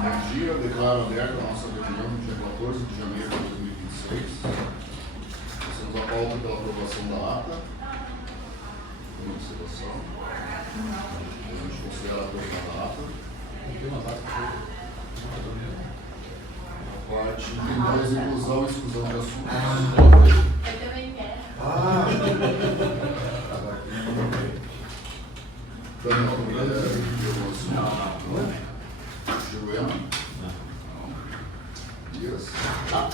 Bom dia, declaro aberta a nossa reunião no dia 14 de janeiro de 2026. Passamos a pauta pela aprovação da ata. Uma observação. A gente considera aprovada a ata. A parte de mais inclusão e exclusão de assuntos. Eu também quero. Daniel, Juliana? Não. Dias? Não.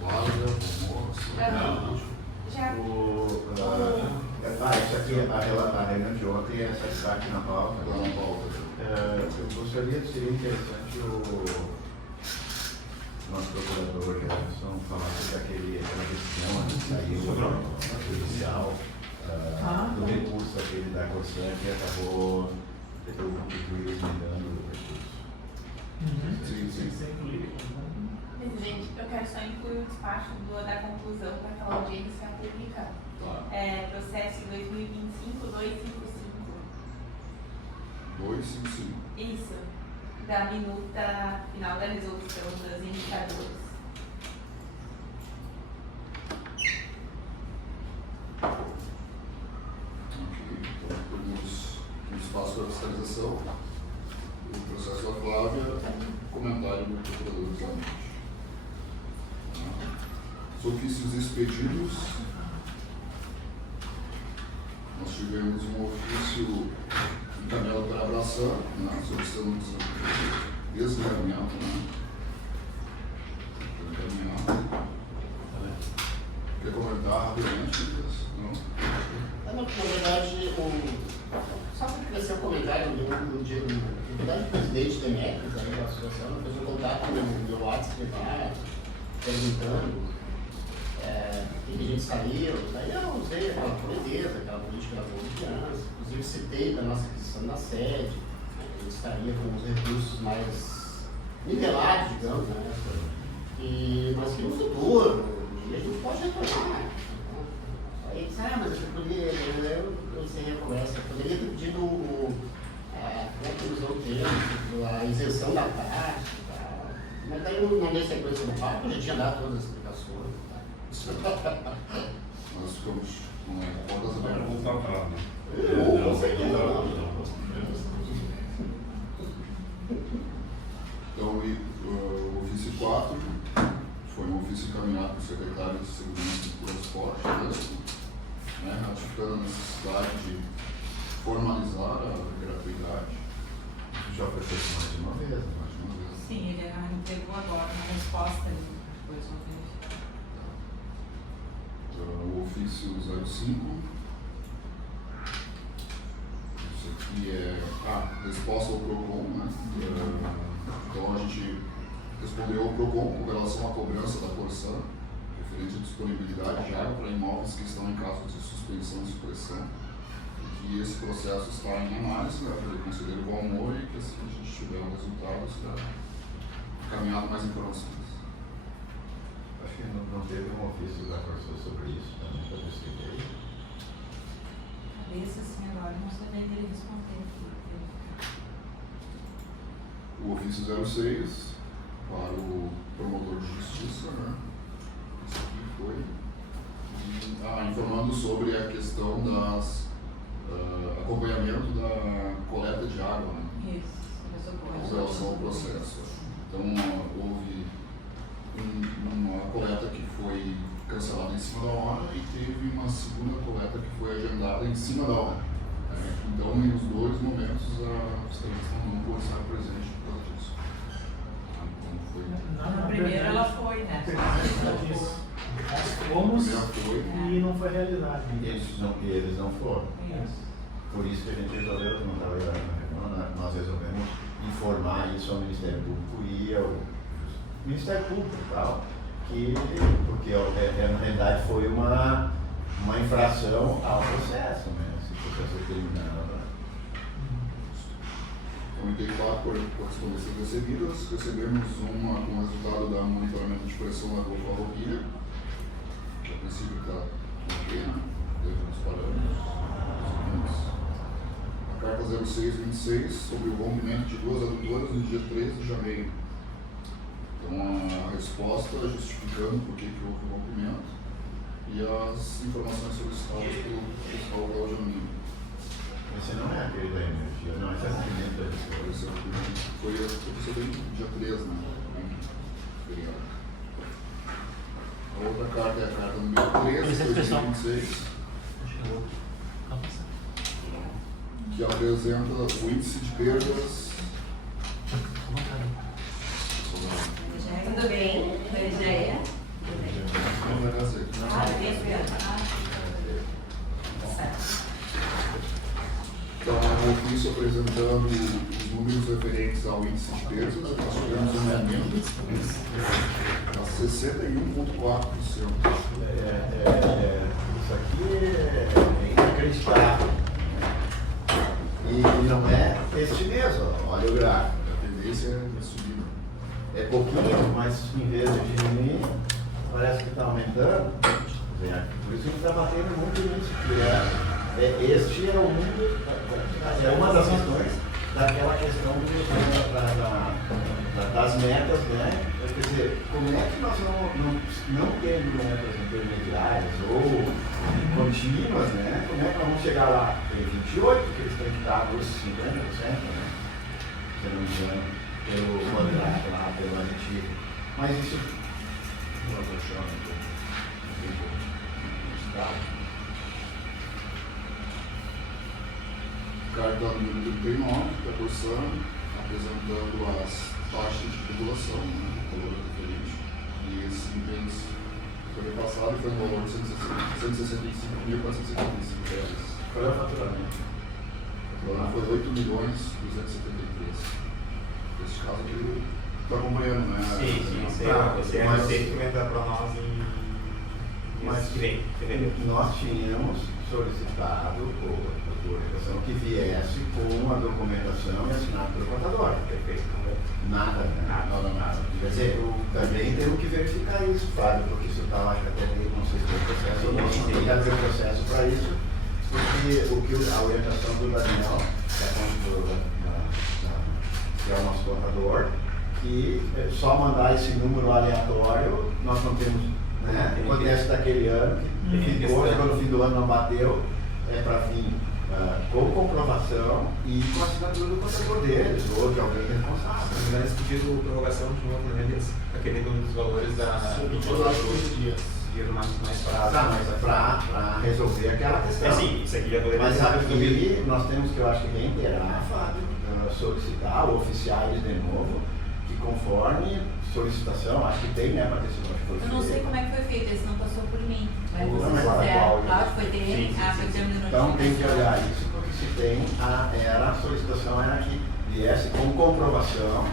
Flávia, Moço? Já. Isso aqui, a reunião de ontem, essa está aqui na pauta. Está na pauta. Eu gostaria de ser interessante o nosso procurador Jefferson falar sobre aquela decisão que saiu judicial do recurso aquele da Corsan que acabou o juiz mandando o recurso. Sim. Presidente, eu quero só incluir o despacho da conclusão para aquela audiência pública. Tá. Processo 2025-255. 255. Isso. Da minuta final da resolução dos indicadores. Ok, então temos um espaço para fiscalização. O processo da Flávia, comentário do procurador exatamente. Os ofícios expedidos. Nós tivemos um ofício encaminhado pela Abração, solicitando desligamento, Quer comentar rapidamente? Não? Na verdade, só para crescer o comentário, na verdade, o presidente da MEC, da associação, fez um contato no meu WhatsApp lá, perguntando que a gente saiu, daí eu usei aquela polideza, aquela política da confiança, inclusive citei da nossa aquisição da sede, a gente estaria com os recursos mais nivelados, digamos, mas que no futuro, a gente pode retornar. Aí ele disse, mas eu encerrei a conversa, eu poderia ter pedido a inclusão do tempo, a isenção da taxa, mas daí eu não dei sequência no papo, eu já tinha dado todas as explicações. Nós ficamos com portas abertas. Voltar para lá, Com certeza. Então, o ofício 4 foi um ofício encaminhado para o secretário de Segurança e Transporte, ratificando a necessidade de formalizar a gratuidade. Já foi feito mais de uma vez, Sim, ele entregou agora uma resposta depois de uma vez. O ofício 05. Isso aqui é a resposta ao PROCON, Então a gente respondeu ao PROCON com relação à cobrança da Corsan, referente à disponibilidade de água para imóveis que estão em caso de suspensão e supressão. E que esse processo está em análise pelo conselheiro Valmor e que assim a gente tiver um resultado, será encaminhado mais informações. Acho que não teve um ofício da Corsan sobre isso também, para decidir. Cabeça assim agora, não sabendo ele responder aqui. O ofício 06 para o promotor de justiça, Isso aqui foi. Informando sobre a questão das acompanhamento da coleta de água, Isso, em relação ao processo. Então houve uma coleta que foi cancelada em cima da hora e teve uma segunda coleta que foi agendada em cima da hora. Então, nos dois momentos, a fiscalização não pôde estar presente por causa disso. Então, foi... Na primeira ela foi, né? Fomos Já foi. e não foi realizado. Eles não foram. Isso. Por isso que a gente resolveu, não estava ligado na reunião, nós resolvemos informar isso ao Ministério Público e ao Ministério Público e tal, porque na realidade foi uma infração ao processo, Se o processo é terminado. Então, item 4, por correspondências recebidas, recebemos um resultado da monitoramento de pressão da Rua Farroupilha, que a princípio está ok, dentro dos parâmetros. A carta 0626 sobre o rompimento de 2 adutoras no dia 13 de janeiro. Então, a resposta justificando por que houve o rompimento e as informações solicitadas pelo fiscal Cláudio Amin. Esse não é aquele da energia, não, esse é o rompimento da energia. Esse foi bem dia 13, né? Feriado. A outra carta é a carta número 13, 2026, que apresenta o índice de perdas. Tudo bem? Ligeia? Não vai dar certo. Certo. Então, um ofício apresentando os números referentes ao índice de perdas, nós tivemos um aumento a 61,4%. Isso aqui é inacreditável. E não é este mês, ó. Olha o gráfico. A tendência é subir. É pouquinho, mas em vez de diminuir, parece que está aumentando. Por isso que está batendo muito nisso. Este é uma das questões daquela questão das metas, né? Quer dizer, como é que nós não tendo metas intermediárias ou contínuas, né? Como é que nós vamos chegar lá? Tem 28, porque eles têm que estar nos 50%, né? Se não me engano, pelo contrato lá, pelo aditivo. Mas isso não funciona. Carta número 39, da Corsã, apresentando as taxas de tribulação, né, valor referente, e esse bens foi repassado e foi no valor de R$ 165.455. Qual é o faturamento? O valor foi 8.273. Nesse caso aqui, está acompanhando, né? Sim, você tem que comentar para nós em mês que vem, fevereiro. Nós tínhamos solicitado por orientação que viesse com a documentação e assinado pelo contador. Perfeito. Nada. Quer dizer, também temos que verificar isso, Fábio, porque isso está, acho que até tem, não sei se tem processo ou não, tem que haver processo para isso, porque a orientação do Daniel, que é o nosso contador, que só mandar esse número aleatório, nós não temos, né? Acontece daquele ano, que ficou, chegou no fim do ano não bateu, é para fim com comprovação e com a assinatura do contador deles, ou de alguém responsável. Se não me engano, esse pedido de prorrogação de novo, né? Aquele dos valores da 15 dias. mais prazo. Tá, mas é para resolver aquela questão. É sim, isso aqui já poderia Mas ser sabe resolvido. que nós temos que, eu acho que reiterar, Fábio, solicitar oficiais de novo, que conforme solicitação, acho que tem, né, Patrícia? Eu não sei como é que foi feito, esse não passou por mim. Mas Não, vocês mas lá fizeram, qual, Cláudio, foi dele? Sim, Foi termo de Então tem que notificação. olhar isso, porque se tem, a solicitação era que viesse com comprovação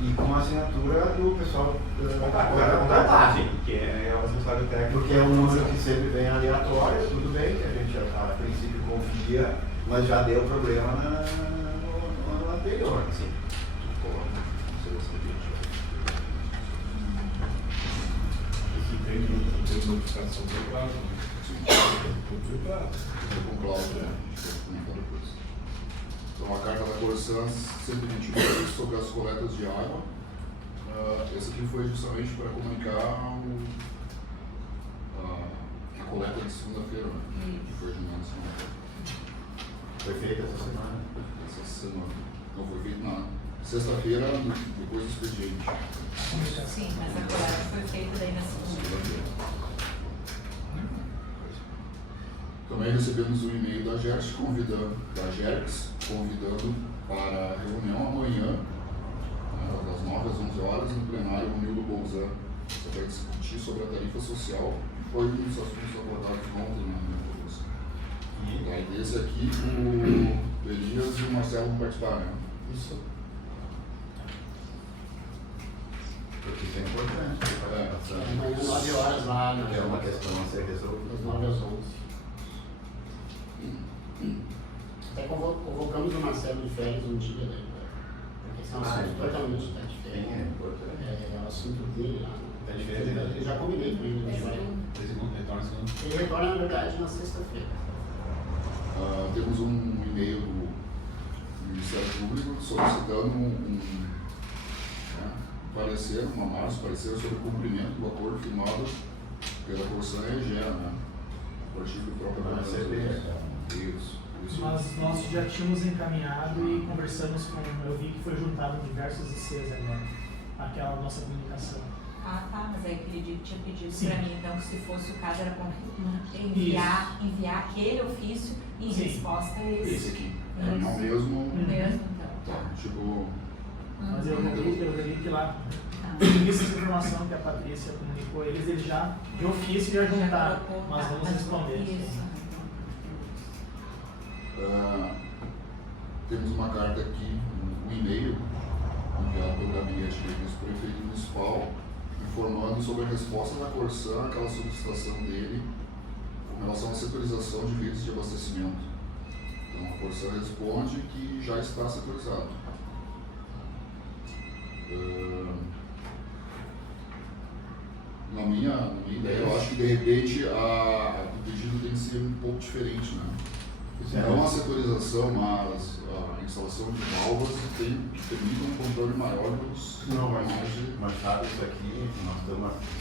e com a assinatura do pessoal da Sim, que é o responsável técnico. porque é um número que sempre vem aleatório, tudo bem, que a gente a princípio confia, mas já deu problema no ano anterior. Sim. Tem notificação do prazo, né? Tudo de prazo. Com o Cláudio, né? A gente vai comentar depois. Então, a carta da Corsã 122 sobre as coletas de água. Essa aqui foi justamente para comunicar a coleta de segunda-feira, né? Que foi de manhã segunda-feira. Foi feita essa semana. Essa semana. Não foi feito na sexta-feira, depois do expediente. Sim, mas a coleta foi feita daí na segunda. Também recebemos um e-mail da Gerx convidando para a reunião amanhã, das 9 às 11 horas, no plenário Nildo Bolzan. Você vai discutir sobre a tarifa social, que foi um dos assuntos abordados ontem na comissão. E aí, desse aqui, o Elias e o Marcelo vão participar, né? Isso. Porque isso é importante. Amanhã, 9 horas lá, na É uma questão a ser resolvida. das 9 às 11. Até convocamos o Marcelo de férias um dia, né? Porque esse é um assunto totalmente está de Sim, é férias. importante. É o assunto dele lá. Tá de férias, né? Eu já combinei com ele. É Ele segundo. Retorna segunda. retorna, na verdade, na sexta-feira. Temos um e-mail Ministério Público solicitando um parecer, parecer sobre o cumprimento do acordo firmado pela Corsã e a EGEA, né? A partir do próprio Isso. Mas nós já tínhamos encaminhado e conversamos com, eu vi que foi juntado diversos ICs agora, aquela nossa comunicação. Ah, tá, mas aí aquele dia que tinha pedido Sim. para mim, então, se fosse o caso, era para enviar aquele ofício em Sim. resposta a esse. Esse aqui. É Isso. o mesmo. Mesmo, então. Tipo, Mas eu vi que lá, Tá. essa informação que a Patrícia comunicou, eles já, de ofício, já juntaram, mas vamos responder. Isso. Temos uma carta aqui, um e-mail, enviado pelo gabinete do prefeito municipal, informando sobre a resposta da Corsã àquela solicitação dele com relação à setorização de redes de abastecimento. Então a Corsã responde que já está setorizado. Na minha ideia, eu acho que de repente o pedido tem que ser um pouco diferente, né? Não a setorização, mas a instalação de válvulas que permitam um controle maior dos Mas sabe, isso aqui, isso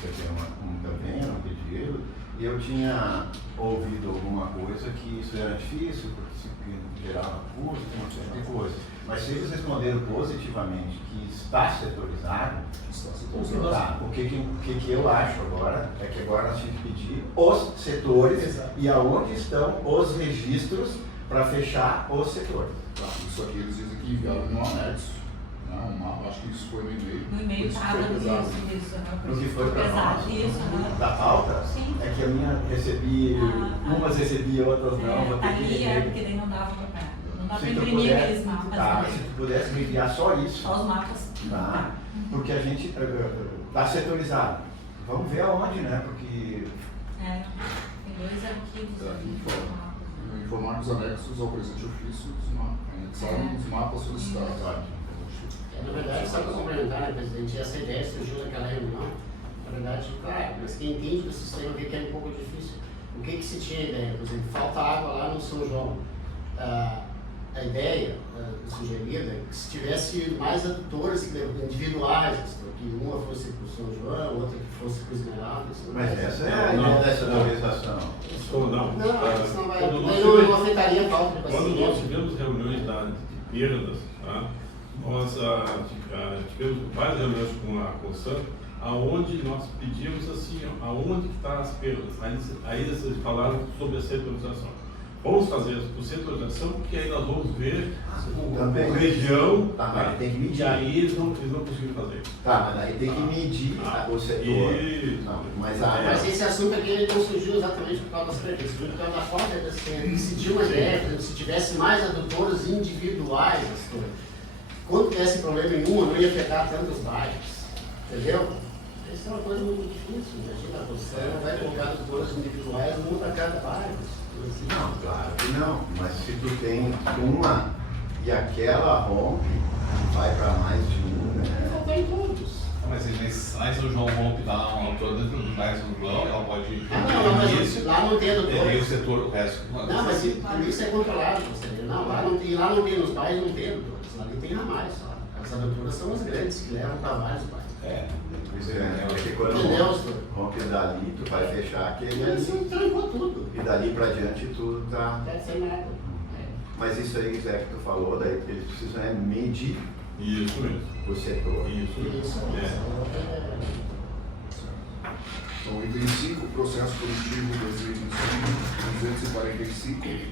aqui é um pedido, e eu tinha ouvido alguma coisa que isso era difícil, porque gerava custo, uma série de coisas. Mas se eles responderam positivamente que está setorizado, tá, o que eu acho agora é que agora nós temos que pedir os setores. Exato. E aonde estão os registros para fechar os setores. Tá, isso aqui eles dizem que enviaram no anexo, né, um mapa, acho que isso foi no e-mail. No e-mail Isso estava foi pesado. isso. No que foi para nós, Isso, da pauta, Sim. é que a minha recebi, umas recebi, outras não, vou ter que ali é rever. porque daí não dava para Se tu imprimir puder- aqueles mapas. Tá, né? mas se tu pudesse me enviar só isso, Só os mapas. tá? Porque a gente está setorizado. Vamos ver aonde, né? Porque É, tem 2 arquivos É, ali. informa. mapas, né? Informar os anexos ao presente ofício, anexaram os mapas solicitados. Na verdade, só para complementar, né, presidente, essa ideia surgiu naquela reunião. Na verdade, claro, mas quem entende do sistema vê que é um pouco difícil. O que se tinha ideia? Por exemplo, falta água lá no São João. A ideia sugerida é que se tivesse mais adutores individuais, que uma fosse para o São João, outra que fosse para o Esmeralda. mas essa é a ideia dessa autorização. Não, isso não vai. Quando nós Não afetaria a falta de Quando nós abastecimento. tivemos reuniões de perdas, tá? Nós tivemos várias reuniões com a Corsã, aonde nós pedimos assim, ó, aonde que estão as perdas. Aí eles falaram sobre a setorização. Vamos fazer a setorização, porque aí nós vamos ver Também. a região, Tá, mas tem que medir. e aí eles não conseguiram fazer. Tá, mas daí tem que medir o setor. Isso. Não, mas Mas esse assunto aqui ele não surgiu exatamente por causa das perdas, surgiu por causa da falta de abastecimento. Se tinha uma ideia, por exemplo, se tivesse mais adutores individuais, quando tivesse problema em uma, não ia afetar tantos bairros. Entendeu? Isso é uma coisa muito difícil. Imagina, você não vai colocar adutores individuais, um para cada bairro. não, claro que não. Mas se tu tem uma e aquela rompe, vai para mais de um, né? Não tem todos. Mas sai São João rompe lá uma altura dentro do bairro São João, ela pode. Não, mas lá não tem E aí o adutores. setor, o resto. Não, mas isso é controlado, você vê. Não, lá não tem, nos bairros não tem adutores. Lá tem ramais só. As adutoras são as grandes que levam para vários bairros. Pois é que quando Entendeu, rompe dali, tu vai fechar aquele ali. Isso trancou tudo. E dali para diante tudo tá. Não sem nada. Mas isso aí, Zé, que tu falou, daí eles precisam medir Isso mesmo. o setor. Isso mesmo. Isso. Então, item 5, processo produtivo 2025-245.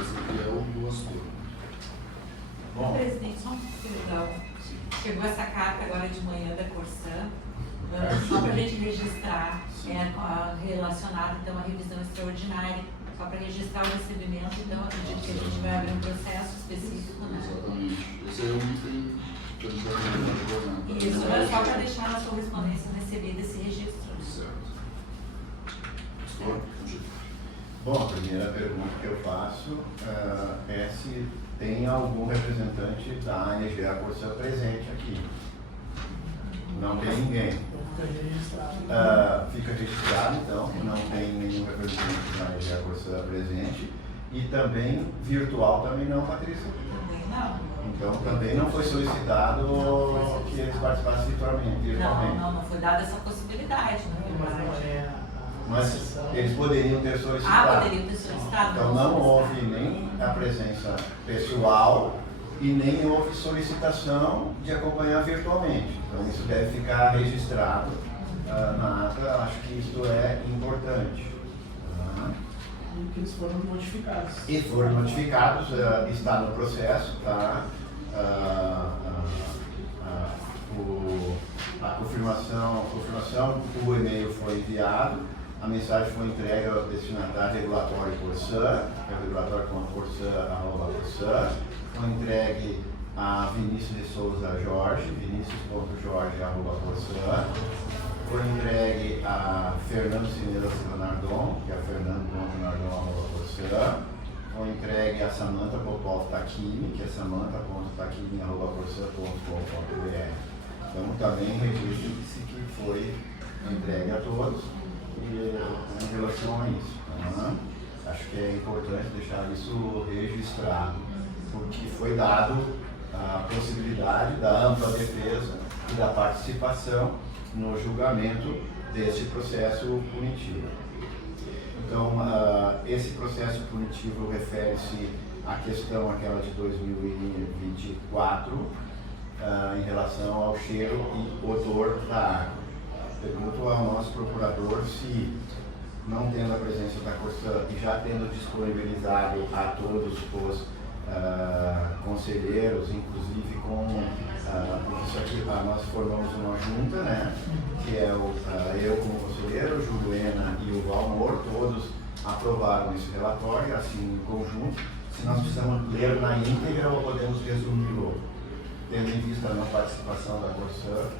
Esse aqui é o do Astor. Bom, Presidente, só um perdão. Chegou essa carta agora de manhã da Corsã, só para a gente registrar, relacionado então à revisão extraordinária, só para registrar o recebimento, então acredito que a gente vai abrir um processo específico, né? Exatamente. Esse é o item que a gente vai fazer. Isso, mas só para deixar na correspondência recebida esse registro. Certo. Astor, bom, a primeira pergunta que eu faço é se tem algum representante da EGEA Corsã presente aqui. Não tem ninguém. Fica registrado. Fica registrado, então, não tem nenhum representante da EGEA Corsã presente. E também virtual também não, Patrícia? Também não. Então também não foi solicitado que eles participassem virtualmente. Não foi dada essa possibilidade, na verdade. Mas eles poderiam ter solicitado. Poderiam ter solicitado. Então não houve nem a presença pessoal e nem houve solicitação de acompanhar virtualmente. Então isso deve ficar registrado na ata, acho que isso é importante. E que eles foram notificados. E foram notificados, está no processo, tá? A confirmação, o e-mail foi enviado, a mensagem foi entregue ao destinatário regulatório Corsã, que é o regulatório.corsã@corsã, foi entregue a Vinícius de Souza Jorge, vinicius.jorge@corsã, foi entregue a Fernando Cinela Silva Nardon, que é fernando.nardon@corsã, foi entregue a Samantha Popov Takimi, que é samantha.takimi@corsã.com.br. Então também registre-se que foi entregue a todos e, em relação a isso. Acho que é importante deixar isso registrado, porque foi dado a possibilidade da ampla defesa e da participação no julgamento deste processo punitivo. Então, esse processo punitivo refere-se à questão aquela de 2024, em relação ao cheiro e odor da água. Pergunto ao nosso procurador se, não tendo a presença da Corsã e já tendo disponibilizado a todos os conselheiros, inclusive com isso aqui, nós formamos uma junta, né, que é eu como conselheiro, o Juliana e o Valmor, todos aprovaram esse relatório, assim em conjunto. Se nós precisamos ler na íntegra ou podemos resumi-lo, tendo em vista a não participação da Corsã.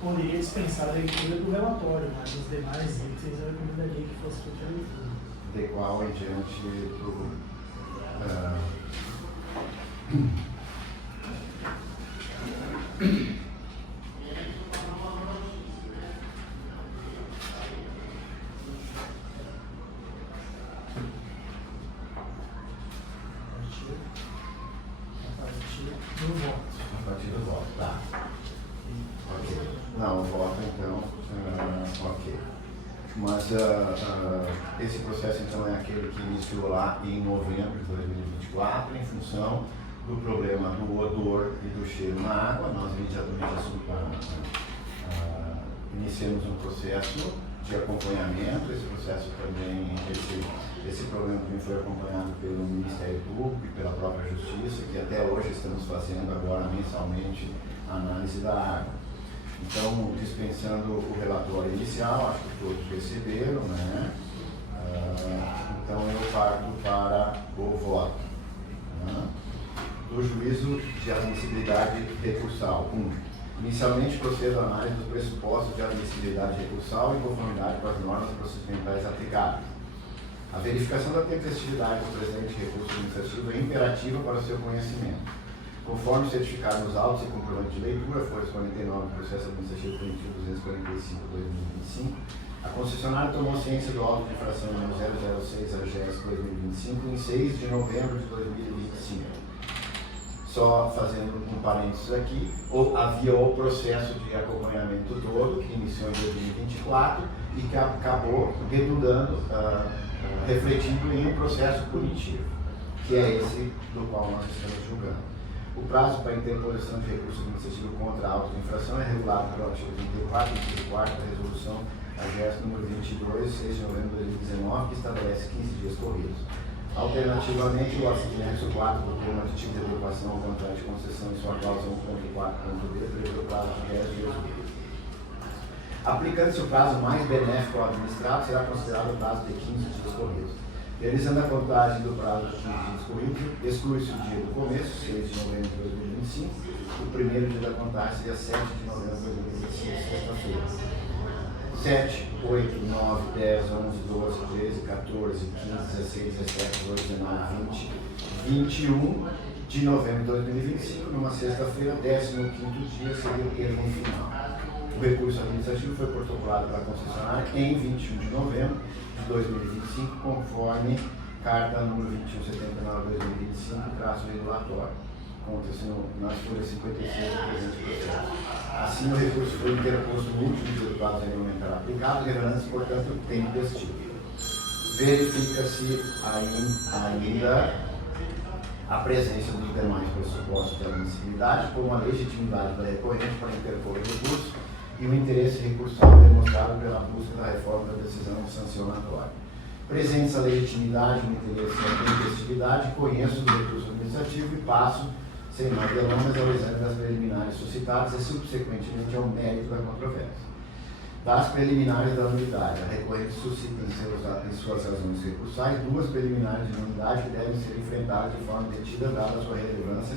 Poderia dispensar a leitura do relatório, mas os demais itens eu recomendaria que fosse feita a leitura. De qual em diante do... A partir do voto, tá. Ok. Não, o voto então, ok. Mas esse processo então é aquele que iniciou lá em novembro de 2024, em função do problema do odor e do cheiro na água. Nós imediatamente iniciamos um processo de acompanhamento. Esse processo também, esse problema também foi acompanhado pelo Ministério Público e pela própria Justiça, que até hoje estamos fazendo agora mensalmente a análise da água. Então, dispensando o relatório inicial, acho que todos receberam, né? Então eu parto para o voto. Do juízo de admissibilidade recursal. 1. Inicialmente procedo à análise dos pressupostos de admissibilidade recursal em conformidade com as normas procedimentais aplicáveis. A verificação da tempestividade do presente recurso administrativo é imperativa para o seu conhecimento. Conforme certificado nos autos e comprovante de leitura, folhas 49 do processo administrativo punitivo 245/2025, a concessionária tomou ciência do auto de infração número 006/2025 em 6 de novembro de 2025. Só fazendo um parênteses aqui, havia o processo de acompanhamento todo, que iniciou em 2024 e que acabou redundando, refletindo em um processo punitivo, que é esse do qual nós estamos julgando. O prazo para interposição de recurso administrativo contra a auto de infração é regulado pelo artigo 34, inciso 4 da resolução AGES número 22, 6 de novembro de 2019, que estabelece 15 dias corridos. Alternativamente, o anexo 4 do termo aditivo de adequação ao contrato de concessão em sua cláusula 1.4.d prevê o prazo de 10 dias úteis. Aplicando-se o prazo mais benéfico ao administrado, será considerado o prazo de 15 dias corridos. Realizando a contagem do prazo de 15 dias corridos, exclui-se o dia do começo, 6 de novembro de 2025, o primeiro dia da contagem seria 7 de novembro de 2025, sexta-feira. 7, 8, 9, 10, 11, 12, 13, 14, 15, 16, 17, 18, 19, 20, 21 de novembro de 2025, numa sexta-feira, 15º dia, seria o termo final. O recurso administrativo foi protocolado pela concessionária em 21 de novembro de 2025, conforme carta número 2179/2025, traço regulatório, conta-se nas folhas 56 do presente processo. Assim, o recurso foi interposto no último dia do prazo regulamentar aplicado, revelando-se, portanto, o tempo destivo. Verifica-se ainda a presença dos demais pressupostos de admissibilidade, como a legitimidade da recorrente para interpor o recurso e o interesse recursal demonstrado pela busca da reforma da decisão sancionatória. Presente a legitimidade, o interesse e a intempestividade, conheço o recurso administrativo e passo, sem mais delongas, ao exame das preliminares suscitadas e, subsequentemente, ao mérito da controvérsia. Das preliminares da nulidade, a recorrente suscita em suas razões recursais 2 preliminares de nulidade que devem ser enfrentadas de forma detida, dada a sua relevância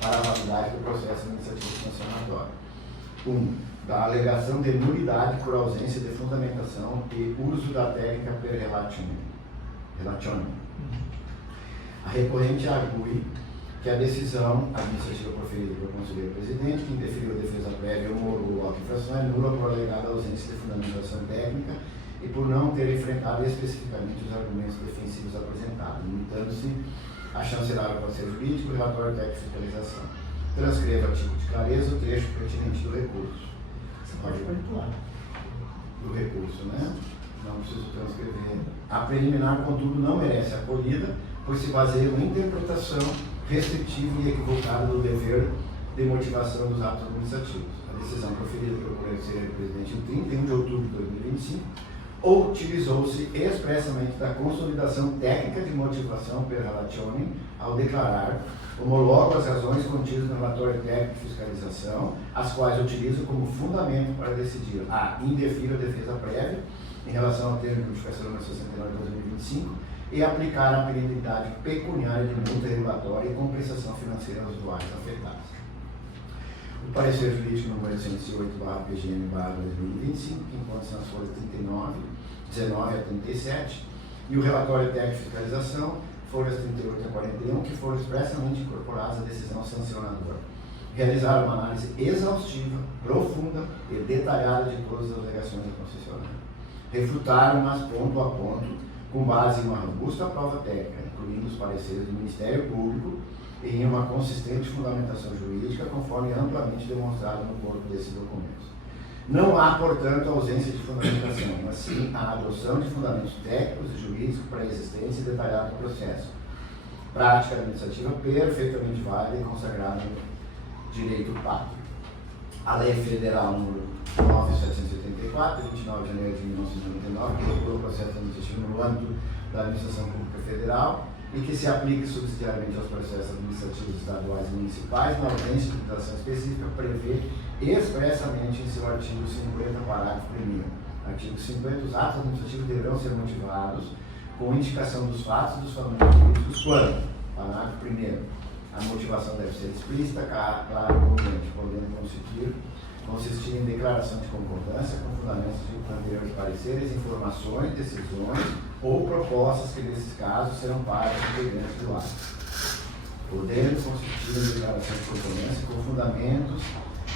para a validade do processo administrativo sancionatório. 1. Da alegação de nulidade por ausência de fundamentação e uso da técnica per relationem. A recorrente argue que a decisão administrativa proferida pelo conselheiro presidente, que indeferiu a defesa prévia ou homologou a infração, é nula por alegada ausência de fundamentação técnica e por não ter enfrentado especificamente os argumentos defensivos apresentados, limitando-se a chancelar o conselho jurídico e o relatório técnico de fiscalização. Transcreva a título de clareza o trecho pertinente do recurso. Você pode pontuar. Do recurso, né? Não preciso transcrever. A preliminar, contudo, não merece acolhida, pois se baseia em interpretação restritiva e equivocada do dever de motivação dos atos administrativos. A decisão proferida pelo conselheiro presidente em 31 de outubro de 2025 utilizou-se expressamente da consolidação técnica de motivação per relationem ao declarar homologo as razões contidas no relatório técnico de fiscalização, as quais utilizo como fundamento para decidir a indefiro a defesa prévia em relação ao termo de notificação número 69 de 2025 e aplicar a penalidade pecuniária de multa regulatória e compensação financeira aos usuários afetados. O parecer jurídico número 108/PGM/2025, que encontra-se nas folhas 19 a 37, e o relatório técnico de fiscalização, folhas 38 a 41, que foram expressamente incorporadas à decisão sancionadora. Realizaram uma análise exaustiva, profunda e detalhada de todas as alegações da concessionária. Refutaram-nas ponto a ponto, com base em uma robusta prova técnica, incluindo os pareceres do Ministério Público e em uma consistente fundamentação jurídica, conforme amplamente demonstrado no corpo desses documentos. Não há, portanto, ausência de fundamentação, mas sim a adoção de fundamentos técnicos e jurídicos pré-existentes e detalhados do processo. Prática administrativa perfeitamente válida e consagrada no direito pátrio. A Lei Federal número 9.784, de 29 de janeiro de 1999, que regulou o processo administrativo no âmbito da Administração Pública Federal e que se aplica subsidiariamente aos processos administrativos estaduais e municipais, na ausência de legislação específica, prevê expressamente em seu artigo 50, parágrafo 1º. Artigo 50, os atos administrativos deverão ser motivados com indicação dos fatos e dos fundamentos jurídicos quando, parágrafo 1º, a motivação deve ser explícita, clara e congruente, podendo consistir em declaração de concordância com fundamentos de anteriores pareceres, informações, decisões ou propostas que, nesses casos, serão parte integrantes do ato. Podendo consistir em declaração de concordância com fundamentos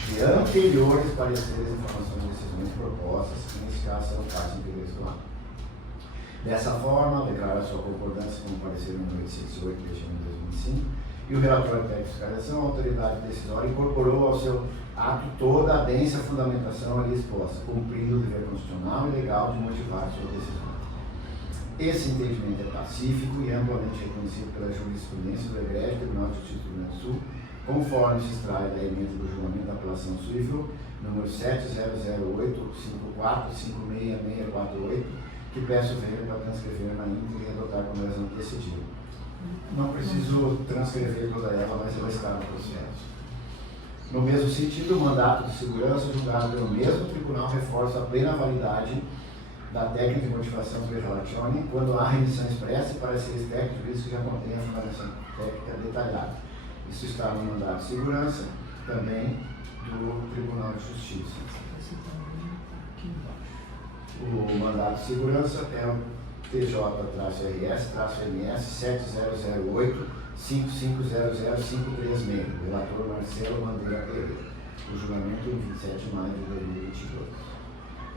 de anteriores pareceres, informações, decisões, propostas, que, nesse caso, serão parte integrantes do ato. Dessa forma, ao declarar sua concordância com o parecer número 808 de janeiro de 2005, e o relatório técnico de fiscalização, a autoridade decisória incorporou ao seu ato toda a densa fundamentação ali exposta, cumprindo o dever constitucional e legal de motivar sua decisão. Esse entendimento é pacífico e amplamente reconhecido pela jurisprudência do Egrégio Tribunal de Justiça do Rio Grande do Sul, conforme se extrai da emenda do julgamento da apelação civil, número 7008-54566648, que peço ver para transcrever na íntegra e adotar como razão decidida. Não preciso transcrever toda ela, mas ela está no processo. No mesmo sentido, o mandato de segurança julgado pelo mesmo tribunal reforça a plena validade da técnica de motivação per relationem quando há remissão expressa e pareceres técnicos que já contém a fundamentação técnica detalhada. Isso está no mandato de segurança, também do Tribunal de Justiça. O mandato de segurança é o TJ-RS-MS 7008-5500536, relator Marcelo Bandeira Pereira, o julgamento em 27 de maio de 2022.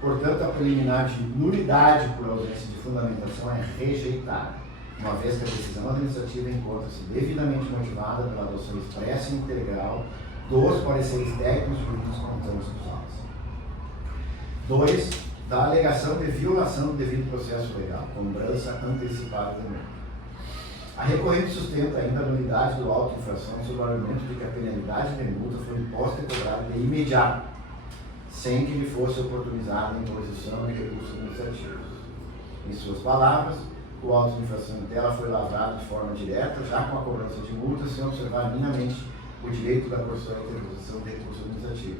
Portanto, a preliminar de nulidade por ausência de fundamentação é rejeitada. uma vez que a decisão administrativa encontra-se devidamente motivada pela adoção expressa e integral dos pareceres técnicos jurídicos constantes dos autos. 2. Da alegação de violação do devido processo legal, cobrança antecipada de multa. A recorrente sustenta ainda a nulidade do auto de infração sob o argumento de que a penalidade de multa foi imposta e cobrada de imediato, sem que lhe fosse oportunizada a imposição de recursos administrativos. Em suas palavras, o auto de infração em tela foi lavrado de forma direta, já com a cobrança de multa, sem observar minimamente o direito da Constituição à interposição de recurso administrativo.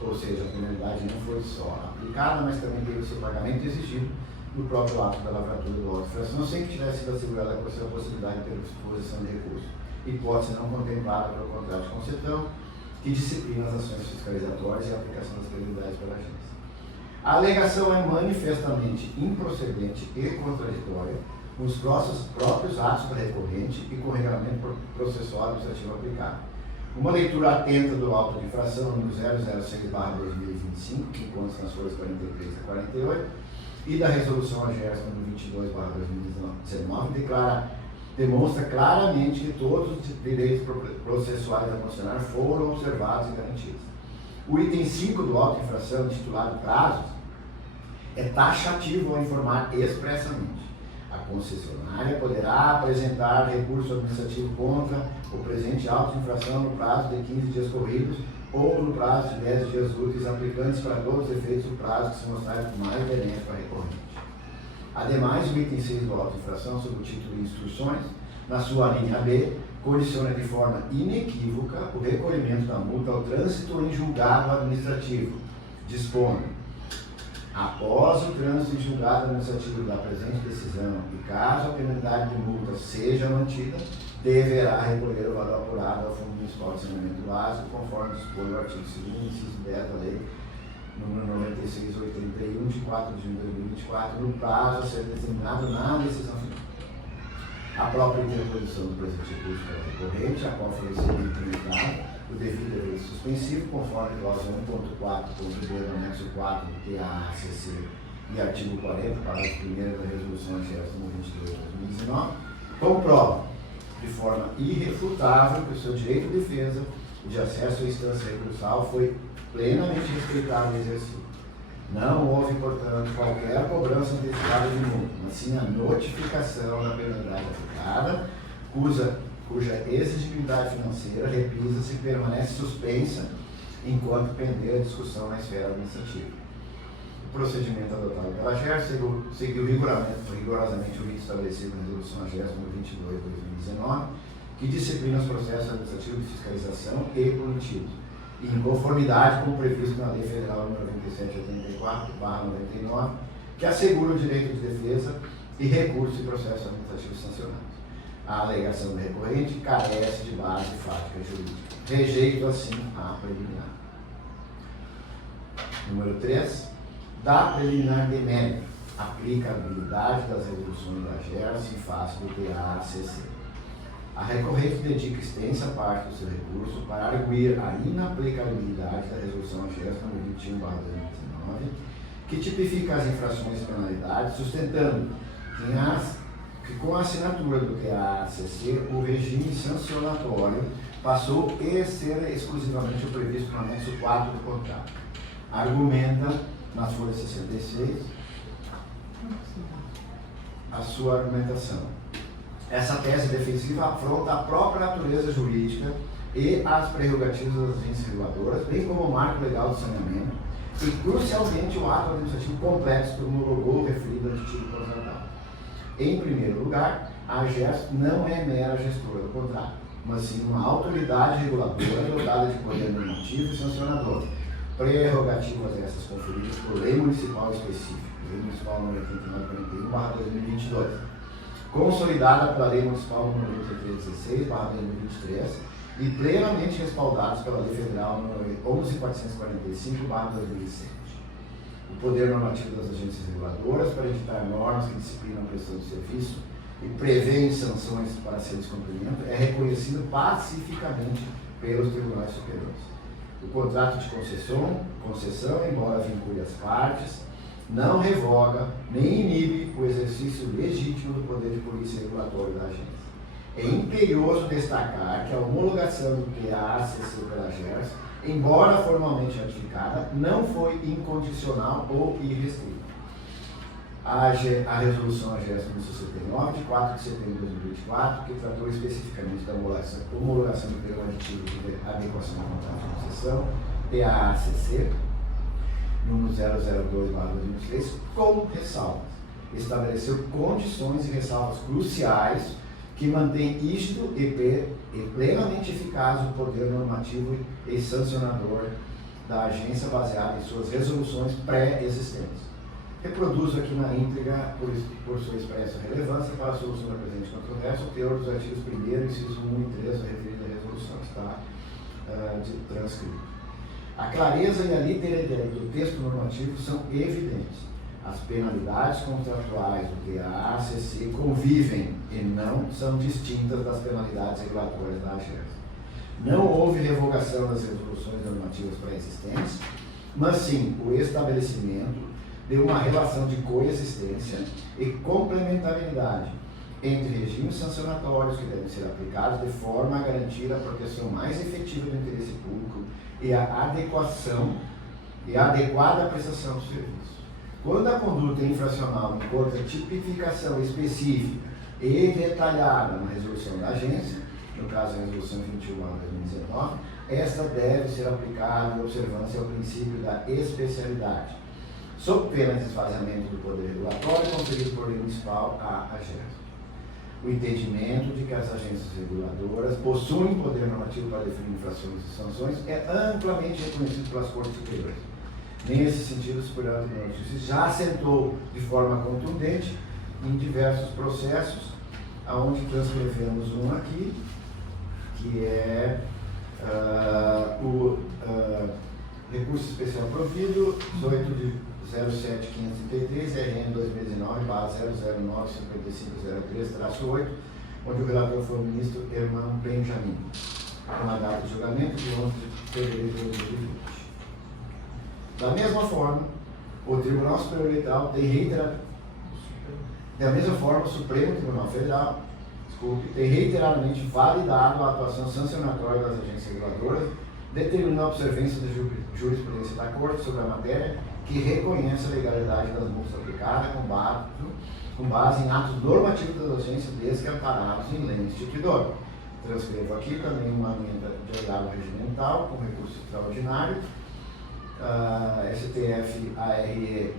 Ou seja, a penalidade não foi só aplicada, mas também teve o seu pagamento exigido no próprio ato da lavratura do auto de infração, sem que tivesse sido assegurada a possibilidade de interposição de recurso. Hipótese não contemplada pelo contrato de concessão, que disciplina as ações fiscalizatórias e a aplicação das penalidades pela agência. A alegação é manifestamente improcedente e contraditória com os próprios atos da recorrente e com o regulamento processual administrativo aplicado. Uma leitura atenta do auto de infração número 006/2025, que consta nas folhas 43 a 48, e da resolução AGERS número 22/2019, demonstra claramente que todos os direitos processuais da concessionária foram observados e garantidos. O item 5 do auto de infração, intitulado Prazos, é taxativo ao informar expressamente: a concessionária poderá apresentar recurso administrativo contra o presente auto de infração no prazo de 15 dias corridos ou no prazo de 10 dias úteis, aplicantes para todos os efeitos do prazo que se mostrarem mais benéfico à recorrente. Ademais, o item 6 do auto de infração, sob o título de Instruções, na sua linha B, condiciona de forma inequívoca o recolhimento da multa ao trânsito em julgado administrativo, dispondo: após o trânsito em julgado administrativo da presente decisão e caso a penalidade de multa seja mantida, deverá recolher o valor apurado ao Fundo Municipal de Saneamento Básico, conforme dispõe o artigo 2º, inciso 10 da Lei nº 9681, de 4 de junho de 2024, no prazo a ser determinado na decisão final. A própria interposição do presente recurso pela recorrente, a qual foi implementada o devido efeito suspensivo, conforme a cláusula 1.4.b do anexo 4 do TAACC e artigo 40, parágrafo 1º da Resolução AGERS nº 22 de 2019, comprova de forma irrefutável que o seu direito de defesa e de acesso à instância recursal foi plenamente respeitado e exercido. Não houve, portanto, qualquer cobrança antecipada de multa, mas sim a notificação da penalidade aplicada, cuja exigibilidade financeira repisa-se e permanece suspensa enquanto pender a discussão na esfera administrativa. O procedimento adotado pela AGERS seguiu rigorosamente o rito estabelecido na Resolução AGERS nº 22 de 2019, que disciplina os processos administrativos de fiscalização e punitivos, e em conformidade com o previsto na Lei Federal nº 9784/99, que assegura o direito de defesa e recurso e processo administrativo sancionados. A alegação do recorrente carece de base fática jurídica. Rejeito, assim, a preliminar. Número 3. Da preliminar de mérito, aplicabilidade das resoluções da AGERS em face do TAACC. A recorrente dedica extensa parte do seu recurso para arguir a inaplicabilidade da resolução AGERS nº 21/2019, que tipifica as infrações e penalidades, sustentando que com a assinatura do TAACC, o regime sancionatório passou a ser exclusivamente o previsto no anexo 4 do contrato. Argumenta, nas folhas 66, a sua argumentação. Essa tese defensiva afronta a própria natureza jurídica e as prerrogativas das agências reguladoras, bem como o marco legal do saneamento e, crucialmente, o ato administrativo complexo que homologou o referido artigo contratado. Em primeiro lugar, a AGERS não é mera gestora do contrato, mas sim uma autoridade reguladora dotada de poder normativo e sancionador, prerrogativas essas conferidas por lei municipal específica, Lei Municipal nº 8941/2022, consolidada pela Lei Municipal nº 8316/2023 e plenamente respaldados pela Lei Federal nº 11.445/2007. O poder normativo das agências reguladoras para editar normas que disciplinam a prestação de serviço e prevêem sanções para seu descumprimento é reconhecido pacificamente pelos tribunais superiores. O contrato de concessão, embora vincule as partes, não revoga nem inibe o exercício legítimo do poder de polícia regulatório da agência. É imperioso destacar que a homologação do PA-ACC pela GERS, embora formalmente ratificada, não foi incondicional ou irrestrita. A resolução AGERS 1179, de 4 de setembro de 2024, que tratou especificamente da homologação do termo aditivo de adequação do contrato de concessão, PA-ACC, número 002/2023, com ressalvas. Estabeleceu condições e ressalvas cruciais que mantêm rígido e plenamente eficaz o poder normativo e sancionador da agência baseado em suas resoluções pré-existentes. Reproduzo aqui na íntegra, por sua expressa relevância, para a solução da presente controvérsia, o teor dos artigos 1º, inciso 1 e 3, referido à resolução, está transcrito. A clareza e a literalidade do texto normativo são evidentes. As penalidades contratuais do PA-ACC convivem e não são distintas das penalidades regulatórias da AGERS. Não houve revogação das resoluções normativas pré-existentes, mas sim o estabelecimento de uma relação de coexistência e complementariedade entre regimes sancionatórios que devem ser aplicados de forma a garantir a proteção mais efetiva do interesse público e a adequação e a adequada prestação do serviço. Quando a conduta infracional encontra tipificação específica e detalhada na resolução da agência, no caso a resolução 21/2019, esta deve ser aplicada em observância ao princípio da especialidade, sob pena de esvaziamento do poder regulatório conferido por lei municipal à agência. O entendimento de que as agências reguladoras possuem poder normativo para definir infrações e sanções é amplamente reconhecido pelas Cortes Superiores. Nesse sentido, o Superior Tribunal de Justiça já assentou de forma contundente em diversos processos, onde transcrevemos um aqui, que é o recurso especial provido, 18 de 07533, RN 2019/0095503-8, onde o relator foi o ministro Herman Benjamin, com a data de julgamento de 11 de fevereiro de 2020. Da mesma forma, o Tribunal Superior Eleitoral tem reiteradamente, da mesma forma, o Supremo Tribunal Federal, tem reiteradamente validado a atuação sancionatória das agências reguladoras, determinando a observância da jurisprudência da Corte sobre a matéria, que reconhece a legalidade das multas aplicadas com base em atos normativos das agências, desde que amparados em lei instituidora. Transcrevo aqui também uma emenda de agravo regimental com recurso extraordinário, STF ARE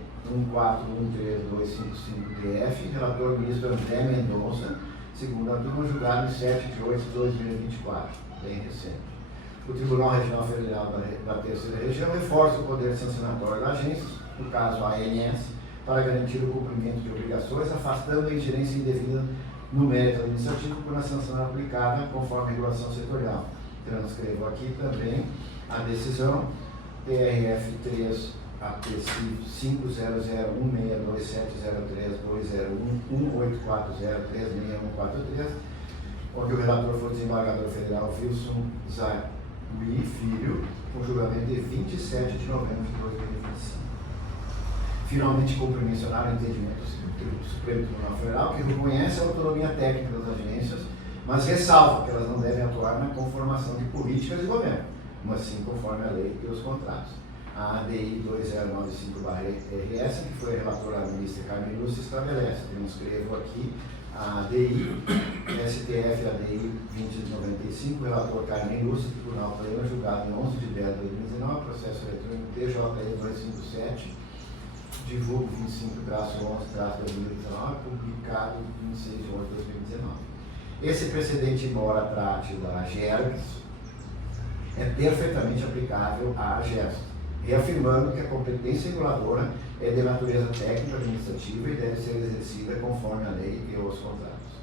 1413255-DF, relator ministro André Mendonça, segunda turma, julgado em 7 de 8 de 2024, bem recente. O Tribunal Regional Federal da Terceira Região reforça o poder sancionatório da agência, no caso a ANS, para garantir o cumprimento de obrigações, afastando a ingerência indevida no mérito administrativo por uma sanção aplicada conforme a regulação setorial. Transcrevo aqui também a decisão TRF 3 APC 500-16203-201-1840-36143, onde o relator foi o desembargador federal Wilson Zay Filho, com julgamento de 27 de novembro de 2025. Finalmente, cumpre mencionar o entendimento do Supremo Tribunal Federal, que reconhece a autonomia técnica das agências, mas ressalva que elas não devem atuar na conformação de políticas de governo, mas sim conforme a lei e os contratos. A ADI 2095/RS, que foi a relatora da ministra Carmen Lúcia, estabelece, transcrevo aqui, a ADI, STF ADI 2095, relator Carmen Lúcia, Tribunal Pleno, julgado em 11 de 10 de 2019, processo eletrônico TJE 257, divulgo 25-11-2019, publicado 26 de 8 de 2019. Esse precedente, embora trate da AGERS, é perfeitamente aplicável à AGERS, reafirmando que a competência reguladora é de natureza técnica administrativa e deve ser exercida conforme a lei e os contratos.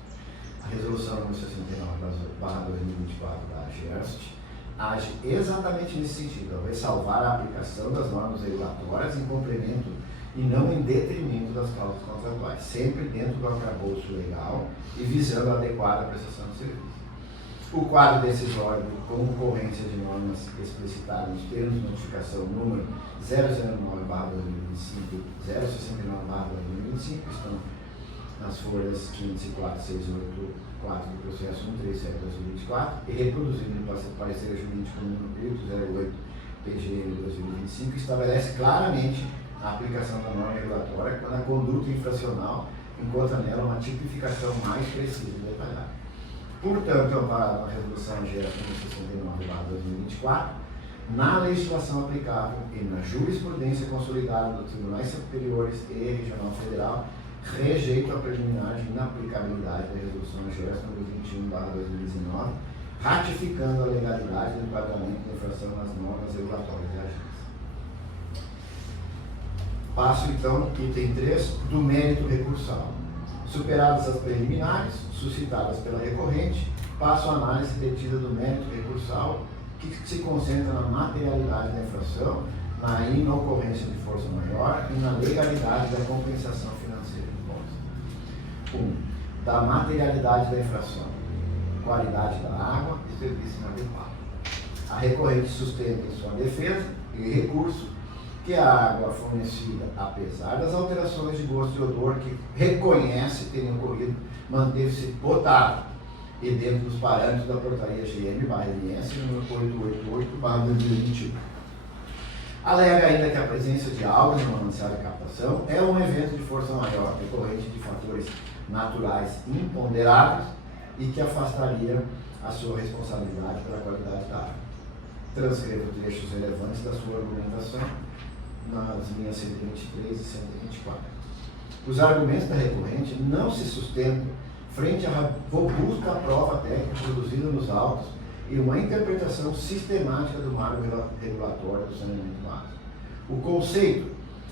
A resolução número 69/2024 da AGERS age exatamente nesse sentido, ao ressalvar a aplicação das normas regulatórias em complemento e não em detrimento das causas contratuais, sempre dentro do arcabouço legal e visando a adequada prestação de serviço. O quadro decisório de concorrência de normas explicitadas nos termos de notificação número 009/2025, 069/2025, que estão nas folhas 504, 684 do processo 137/2024, e reproduzido no parecer jurídico número 808 PGM 2025, estabelece claramente a aplicação da norma regulatória quando a conduta infracional encontra nela uma tipificação mais precisa e detalhada. Portanto, amparado na Resolução GERA 69/2024, na legislação aplicável e na jurisprudência consolidada dos Tribunais Superiores e Regional Federal, rejeito a preliminar de inaplicabilidade da Resolução GERA 21/2019, ratificando a legalidade do enquadramento da infração nas normas regulatórias da agência. Passo então, item 3, do mérito recursal. Superadas as preliminares, suscitadas pela recorrente, passo a análise detida do mérito recursal, que se concentra na materialidade da infração, na inocorrência de força maior e na legalidade da compensação financeira imposta. 1. Da materialidade da infração. Qualidade da água e serviço inadequado. A recorrente sustenta em sua defesa e recurso que a água fornecida, apesar das alterações de gosto e odor que reconhece terem ocorrido, manteve-se potável e dentro dos parâmetros da portaria GM/MS número 888/2021. Alega ainda que a presença de algas no manancial de captação é um evento de força maior decorrente de fatores naturais imponderáveis e que afastaria a sua responsabilidade pela qualidade da água. Transcrevo trechos relevantes da sua argumentação nas linhas 123 e 124. Os argumentos da recorrente não se sustentam frente à robusta prova técnica produzida nos autos e uma interpretação sistemática do marco regulatório do saneamento básico. O conceito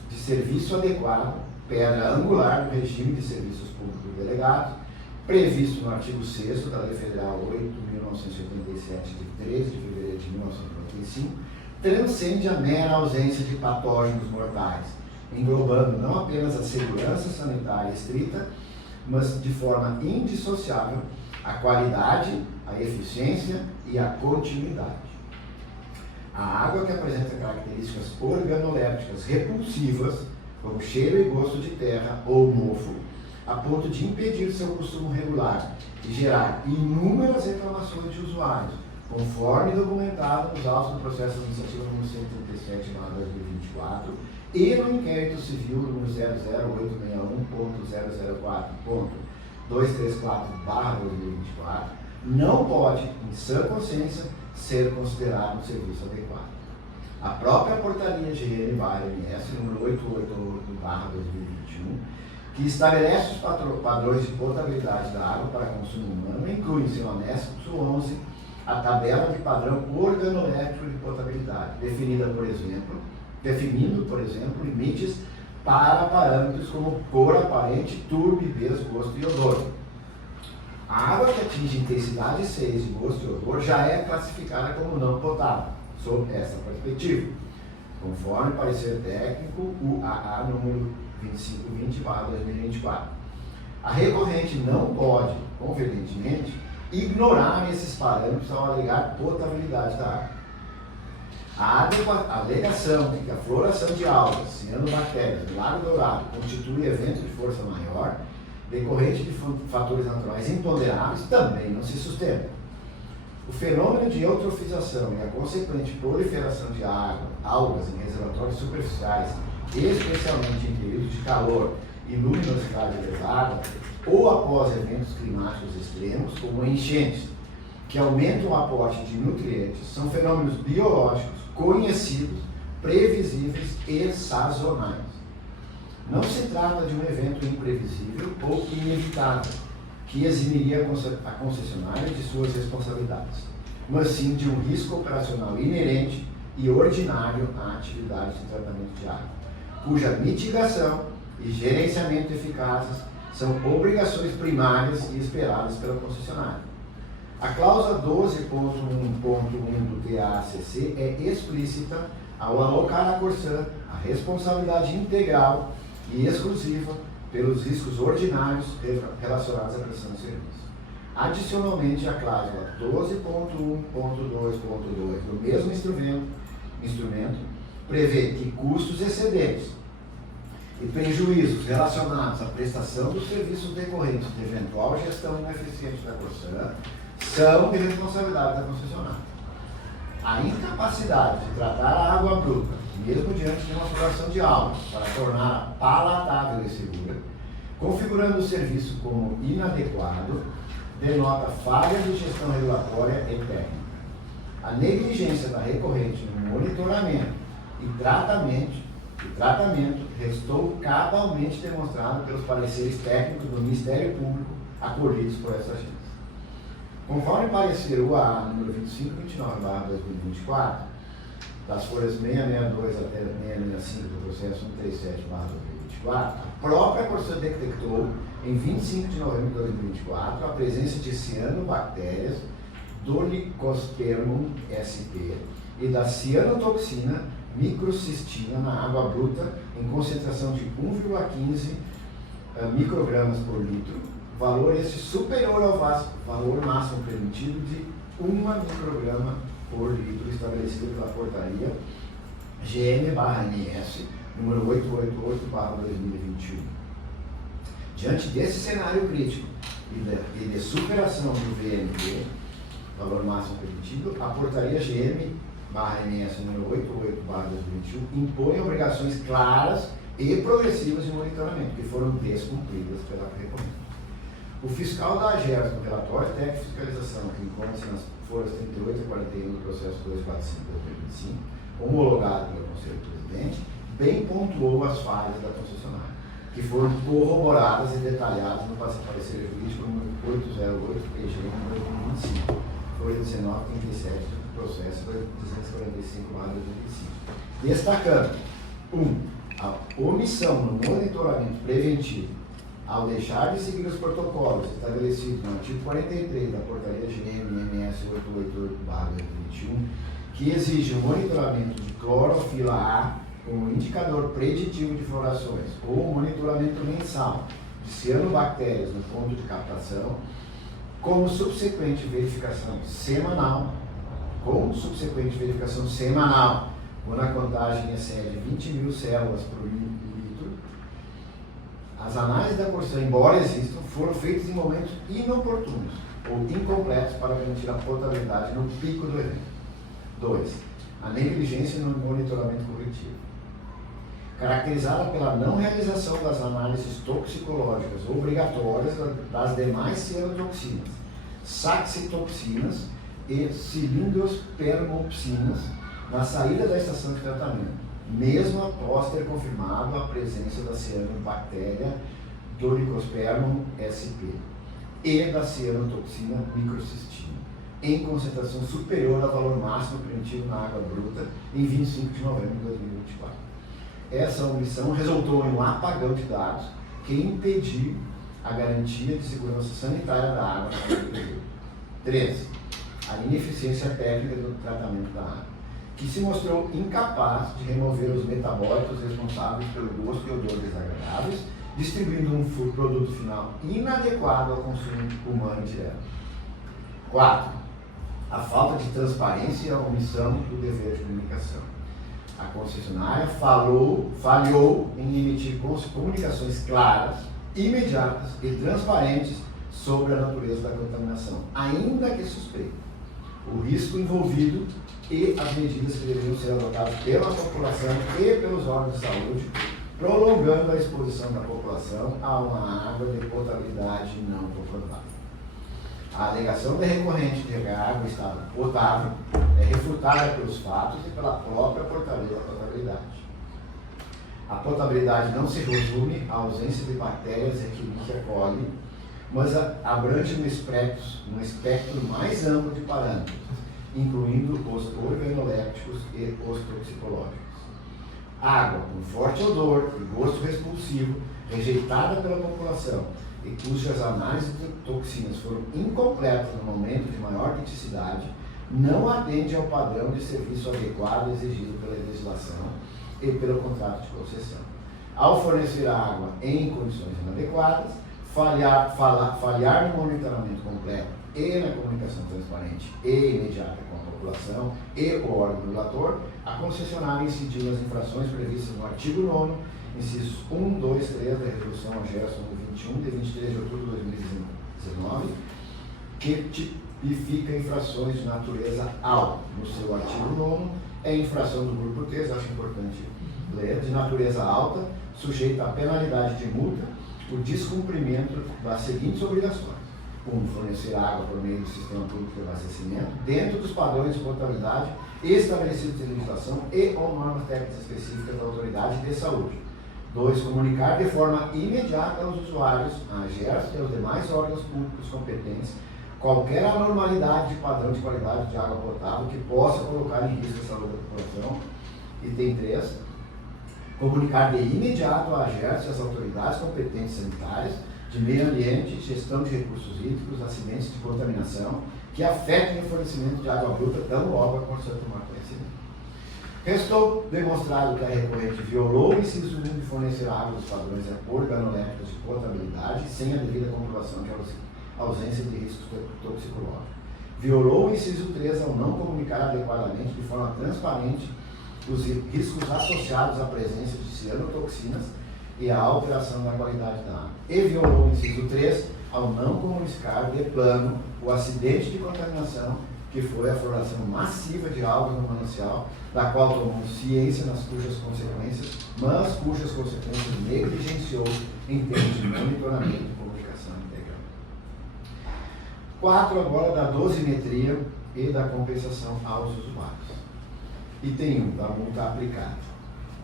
de serviço adequado, pedra angular do regime de serviços públicos delegados, previsto no artigo 6º da Lei Federal 8.1987, de 13 de fevereiro de 1995, transcende a mera ausência de patógenos mortais, englobando não apenas a segurança sanitária estrita, mas de forma indissociável a qualidade, a eficiência e a continuidade. A água que apresenta características organolépticas repulsivas, como cheiro e gosto de terra ou mofo, a ponto de impedir seu consumo regular e gerar inúmeras reclamações de usuários, conforme documentado nos autos do processo administrativo número 137/2024 e no inquérito civil número 00861.004.234/2024, não pode, em sã consciência, ser considerado um serviço adequado. A própria portaria GM/MS número 888/2021, que estabelece os padrões de potabilidade da água para consumo humano, inclui em seu anexo 11 a tabela de padrão organoléptico de potabilidade, definindo, por exemplo, limites para parâmetros como cor aparente, turbidez, gosto e odor. A água que atinge intensidade 6 de gosto e odor já é classificada como não potável, sob essa perspectiva, conforme parecer técnico UAA número 2520/2024. A recorrente não pode, convenientemente, ignorar esses parâmetros ao alegar potabilidade da água. A alegação de que a floração de algas, cianobactérias, no Lago Dourado constitui evento de força maior, decorrente de fatores naturais imponderáveis, também não se sustenta. O fenômeno de eutrofização e a consequente proliferação de algas em reservatórios superficiais, especialmente em períodos de calor e luminosidade elevada, ou após eventos climáticos extremos, como enchentes, que aumentam o aporte de nutrientes, são fenômenos biológicos conhecidos, previsíveis e sazonais. Não se trata de um evento imprevisível ou inevitável, que eximiria a concessionária de suas responsabilidades, mas sim de um risco operacional inerente e ordinário à atividade de tratamento de água, cuja mitigação e gerenciamento eficazes são obrigações primárias e esperadas pela concessionária. A cláusula 12.1.1 do TACC é explícita ao alocar à Corsan a responsabilidade integral e exclusiva pelos riscos ordinários relacionados à prestação de serviço. Adicionalmente, a cláusula 12.1.2.2 do mesmo instrumento prevê que custos excedentes e prejuízos relacionados à prestação dos serviços decorrentes de eventual gestão ineficiente da Corsã são de responsabilidade da concessionária. A incapacidade de tratar a água bruta, mesmo diante de uma situação de água, para torná-la palatável e segura, configurando o serviço como inadequado, denota falha de gestão regulatória e técnica. A negligência da recorrente no monitoramento e tratamento restou cabalmente demonstrado pelos pareceres técnicos do Ministério Público acolhidos por essa agência. Conforme parecer UAA número 2529/2024, das folhas 662 até 665 do processo 137/2024, a própria Corsã detectou em 25 de novembro de 2024 a presença de cianobactérias do Licospermum sp e da cianotoxina microcistina na água bruta em concentração de 1,15 microgramas por litro, valor este superior ao valor máximo permitido de 1 micrograma por litro estabelecido pela portaria GM/MS número 888/2021. Diante desse cenário crítico e de superação do VMP, valor máximo permitido, a portaria GM/MS número 88/2021 impõe obrigações claras e progressivas de monitoramento, que foram descumpridas pela recorrente. O fiscal da AGERS, no relatório técnico de fiscalização, que encontra-se nas folhas 38 a 41 do processo 245/2025, homologado pelo Conselho Presidente, bem pontuou as falhas da concessionária, que foram corroboradas e detalhadas no parecer jurídico número 808-PG número 2025, folha 1937 do processo 245/2025, destacando: 1. A omissão no monitoramento preventivo ao deixar de seguir os protocolos estabelecidos no artigo 43 da portaria GM/MS 888/2021, que exige o monitoramento de clorofila A como indicador preditivo de florações, ou monitoramento mensal de cianobactérias no ponto de captação, como subsequente verificação semanal, quando a contagem excede 20.000 células por litro. As análises da Corsã, embora existam, foram feitas em momentos inoportunos ou incompletos para garantir a potabilidade no pico do evento. 2. A negligência no monitoramento corretivo, caracterizada pela não realização das análises toxicológicas obrigatórias das demais cianotoxinas, saxitoxinas e cilindrospermopsinas na saída da estação de tratamento, mesmo após ter confirmado a presença da cianobactéria do Licospermum sp e da cianotoxina microcistina, em concentração superior ao valor máximo permitido na água bruta em 25 de novembro de 2024. Essa omissão resultou em um apagão de dados que impediu a garantia de segurança sanitária da água. 3. A ineficiência técnica do tratamento da água, que se mostrou incapaz de remover os metabólitos responsáveis pelo gosto e odor desagradáveis, distribuindo um produto final inadequado ao consumo humano direto. 4. A falta de transparência e a omissão do dever de comunicação. A concessionária falhou em emitir comunicações claras, imediatas e transparentes sobre a natureza da contaminação, ainda que suspeita, o risco envolvido e as medidas que deveriam ser adotadas pela população e pelos órgãos de saúde, prolongando a exposição da população a uma água de potabilidade não confortável. A alegação da recorrente de que a água estava potável é refutada pelos fatos e pela própria portaria da potabilidade. A potabilidade não se resume à ausência de bactérias Escherichia coli, mas abrange um espectro mais amplo de parâmetros, incluindo os organolépticos e os toxicológicos. Água com forte odor e gosto repulsivo, rejeitada pela população e cujas análises de toxinas foram incompletas no momento de maior criticidade, não atende ao padrão de serviço adequado exigido pela legislação e pelo contrato de concessão. Ao fornecer a água em condições inadequadas, falhar no monitoramento completo e na comunicação transparente e imediata com a população e o órgão regulator, a concessionária incidiu nas infrações previstas no artigo 9º, incisos 1, 2, 3 da Resolução AGERS número 21, de 23 de outubro de 2019, que tipifica infrações de natureza alta. No seu artigo 9º, é infração do grupo 3, acho importante ler, de natureza alta, sujeita a penalidade de multa por descumprimento das seguintes obrigações. 1. Fornecer água por meio do sistema público de abastecimento, dentro dos padrões de potabilidade estabelecidos em legislação e ou normas técnicas específicas da autoridade de saúde. 2. Comunicar de forma imediata aos usuários, à AGERS e aos demais órgãos públicos competentes qualquer anormalidade de padrão de qualidade de água potável que possa colocar em risco a saúde da população. Item 3. Comunicar de imediato à AGERS e às autoridades competentes sanitárias de meio ambiente, gestão de recursos hídricos, acidentes de contaminação que afetem o fornecimento de água bruta tão logo a Conselho tomar conhecimento. Restou demonstrado que a recorrente violou o inciso 1 de fornecer água dos padrões organolétricos de potabilidade sem a devida comprovação de ausência de riscos toxicológicos. Violou o inciso 3 ao não comunicar adequadamente de forma transparente os riscos associados à presença de cianotoxinas e à alteração da qualidade da água. E violou o inciso 3 ao não comunicar de plano o acidente de contaminação que foi a floração massiva de algas no manancial, da qual tomou ciência nas cujas consequências, mas cujas consequências negligenciou em termos de monitoramento e comunicação integral. 4 agora da dosimetria e da compensação aos usuários. Item 1, da multa aplicada.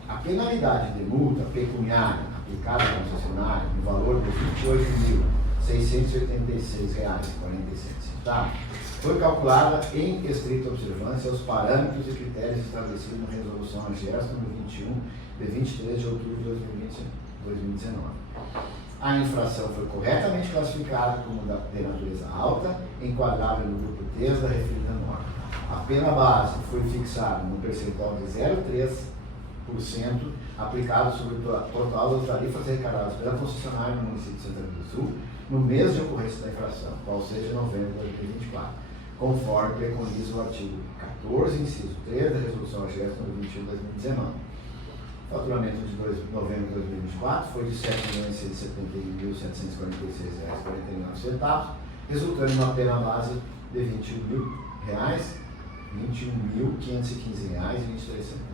A penalidade de multa pecuniária aplicada à concessionária no valor de R$ 28.686,47 foi calculada em estrita observância aos parâmetros e critérios estabelecidos na Resolução AGERS número 21, de 23 de outubro de 2019. A infração foi corretamente classificada como de natureza alta, enquadrável no grupo 3 da referida norma. A pena base foi fixada no percentual de 0,3% aplicado sobre o total das tarifas arrecadadas pela concessionária no município de Santana do Sul no mês de ocorrência da infração, qual seja novembro de 2024, conforme preconiza o artigo 14, inciso 3 da Resolução AGERS número 21 de 2019. O faturamento de novembro de 2024 foi de R$ 7.171.746,49, resultando em uma pena base de R$ 21.515,23.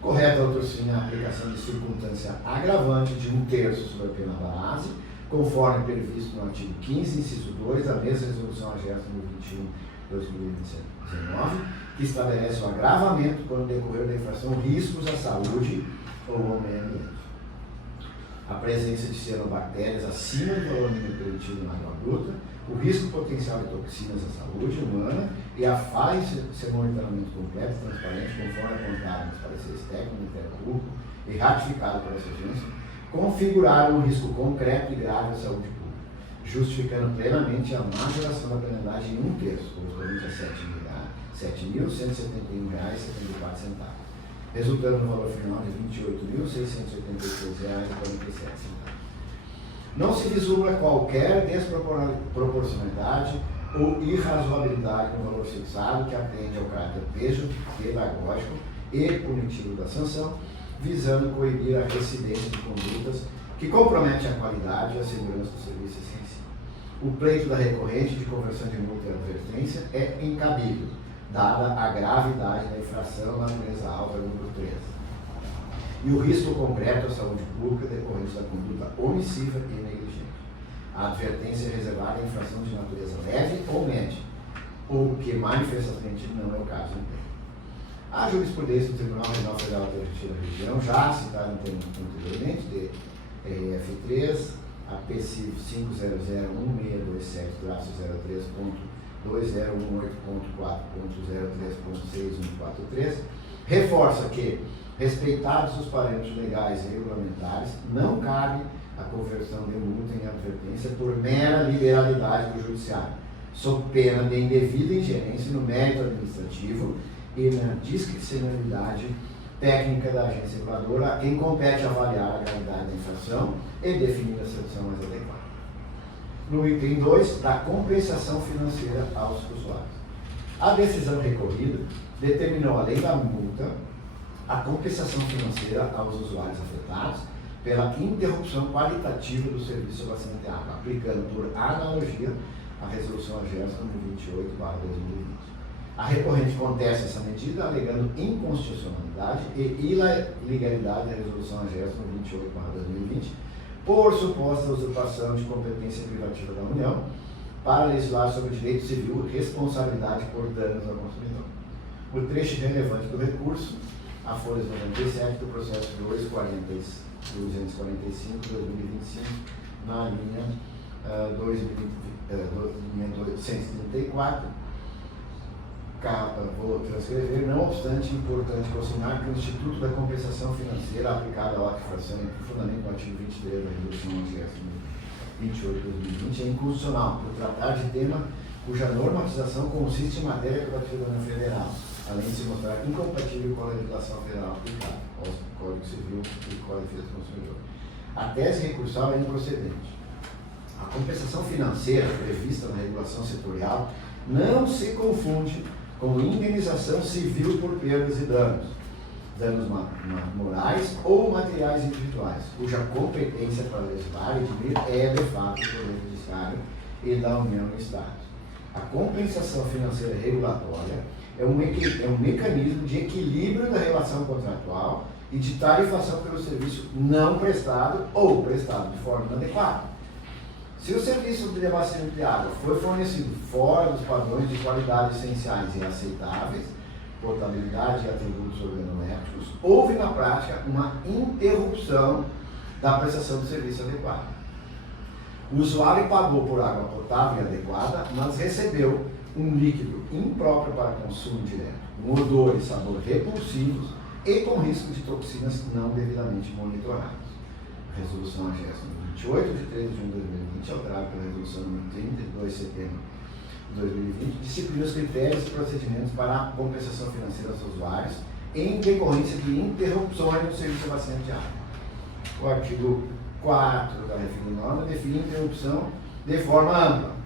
Correta outrossim a aplicação de circunstância agravante de 1/3 sobre a pena base, conforme previsto no artigo 15, inciso 2 da mesma Resolução AGERS número 21 de 2019, que estabelece o agravamento quando decorrer da infração riscos à saúde ou ao meio ambiente. A presença de cianobactérias acima do valor mínimo permitido na água bruta, o risco potencial de toxinas à saúde humana e a falha em seu monitoramento completo e transparente, conforme apontado nos pareceres técnicos do Ministério Público e ratificado por essa agência, configuraram um risco concreto e grave à saúde pública, justificando plenamente a majoração da penalidade em 1/3, correspondente a R$ 7.171,74, resultando no valor final de R$ 28.686,47. Não se vislumbra qualquer desproporcionalidade ou irrazoabilidade no valor fixado que atende ao caráter pedagógico e punitivo da sanção, visando coibir a recidência de condutas que comprometem a qualidade e a segurança do serviço essencial. O pleito da recorrente de conversão de multa e advertência é incabível, dada a gravidade da infração na natureza alta número 3 e o risco concreto à saúde pública decorrente da conduta omissiva e negligente. A advertência é reservada à infração de natureza leve ou média, ou que manifestamente não é o caso. A jurisprudência do Tribunal Regional Federal da Justiça da Região, já citada anteriormente, de RF3, a PC 5001013.2018.4.03.6143, reforça que, respeitados os parâmetros legais e regulamentares, não cabe a conversão de multa em advertência por mera liberalidade do judiciário, sob pena de indevida ingerência no mérito administrativo e na discricionalidade técnica da agência reguladora, a quem compete avaliar a gravidade da infração e definir a sanção mais adequada. no item 2 da compensação financeira aos usuários. A decisão recorrida determinou, além da multa, a compensação financeira aos usuários afetados pela interrupção qualitativa do serviço de abastecimento de água, aplicando por analogia a resolução AGERS número 28/2020. A recorrente contesta essa medida, alegando inconstitucionalidade e ilegalidade da resolução AGERS número 28/2020, por suposta usurpação de competência privativa da União para legislar sobre direito civil, responsabilidade por danos ao consumidor. O trecho relevante do recurso, a folha 97 do processo 245/2025, na linha 234, vou transcrever, não obstante, importante consignar que o Instituto da Compensação Financeira aplicada à lotificação e profundamente no artigo 23 da Resolução AGERS 28/2020 é inconstitucional, por tratar de tema cuja normatização consiste em matéria privativa da União Federal, além de se mostrar incompatível com a legislação federal aplicada, ao Código Civil e Código de Defesa do Consumidor. A tese recursal é improcedente. A compensação financeira prevista na regulação setorial não se confunde com indenização civil por perdas e danos morais ou materiais individuais, cuja competência para legislar e dirimir é de fato do Poder Judiciário e da União e Estados. A compensação financeira regulatória é um mecanismo de equilíbrio da relação contratual e de tarifação pelo serviço não prestado ou prestado de forma inadequada. Se o serviço de abastecimento de água foi fornecido fora dos padrões de qualidade essenciais e aceitáveis, potabilidade e atributos organolépticos, houve na prática uma interrupção da prestação do serviço adequado. O usuário pagou por água potável e adequada, mas recebeu um líquido impróprio para consumo direto, com odor e sabor repulsivos e com risco de toxinas não devidamente monitoradas. Resolução AGERS número 28 de 3 de junho de 2020, alterada pela Resolução número 30 de 2 de setembro de 2020, disciplina os critérios e procedimentos para a compensação financeira aos usuários em decorrência de interrupções no serviço de abastecimento de água. O artigo 4 da referida norma define interrupção de forma ampla.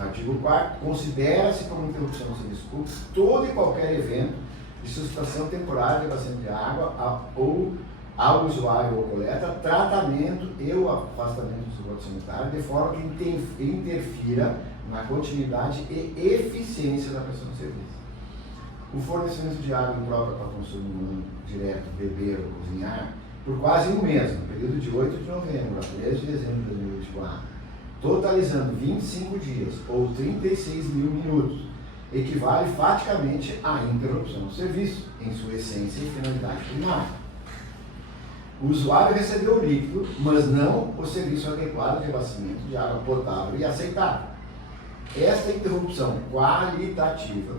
O artigo 4 considera-se como interrupção do serviço público todo e qualquer evento de suspensión temporária de abastecimento de água ou ao usuário ou coleta, tratamento e o afastamento do esgoto sanitário, de forma que interfira na continuidade e eficiência da prestação de serviço. O fornecimento de água imprópria para consumo humano, direto, beber ou cozinhar, por quase um mês, no período de 8 de novembro a 13 de dezembro de 2024, totalizando 25 dias ou 36 mil minutos, equivale faticamente à interrupção do serviço, em sua essência e finalidade primária. O usuário recebeu o líquido, mas não o serviço adequado de abastecimento de água potável e aceitável. Esta interrupção qualitativa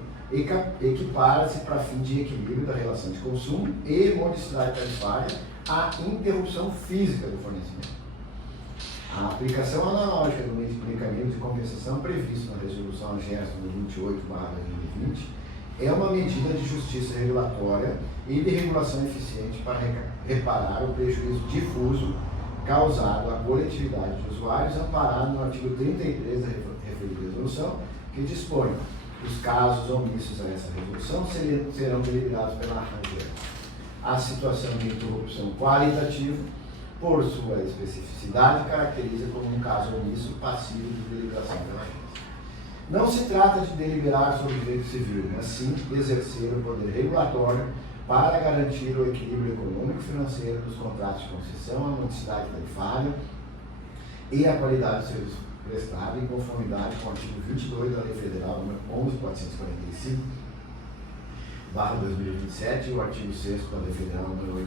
equipara-se para fim de equilíbrio da relação de consumo e modicidade tarifária à interrupção física do fornecimento. A aplicação analógica do mecanismo de compensação previsto na Resolução AGERS número 28/2020 é uma medida de justiça regulatória e de regulação eficiente para reparar o prejuízo difuso causado à coletividade de usuários, amparado no artigo 33 da referida resolução, que dispõe que os casos omissos a essa resolução serão deliberados pela AGERS. A situação de interrupção qualitativa, por sua especificidade, caracteriza como um caso omisso passivo de deliberação pela AGERS. Não se trata de deliberar sobre o direito civil, mas sim de exercer o poder regulatório para garantir o equilíbrio econômico e financeiro dos contratos de concessão, a modicidade tarifária e a qualidade do serviço prestado, em conformidade com o artigo 22 da Lei Federal nº 11.445/2027 e o artigo 6º da Lei Federal nº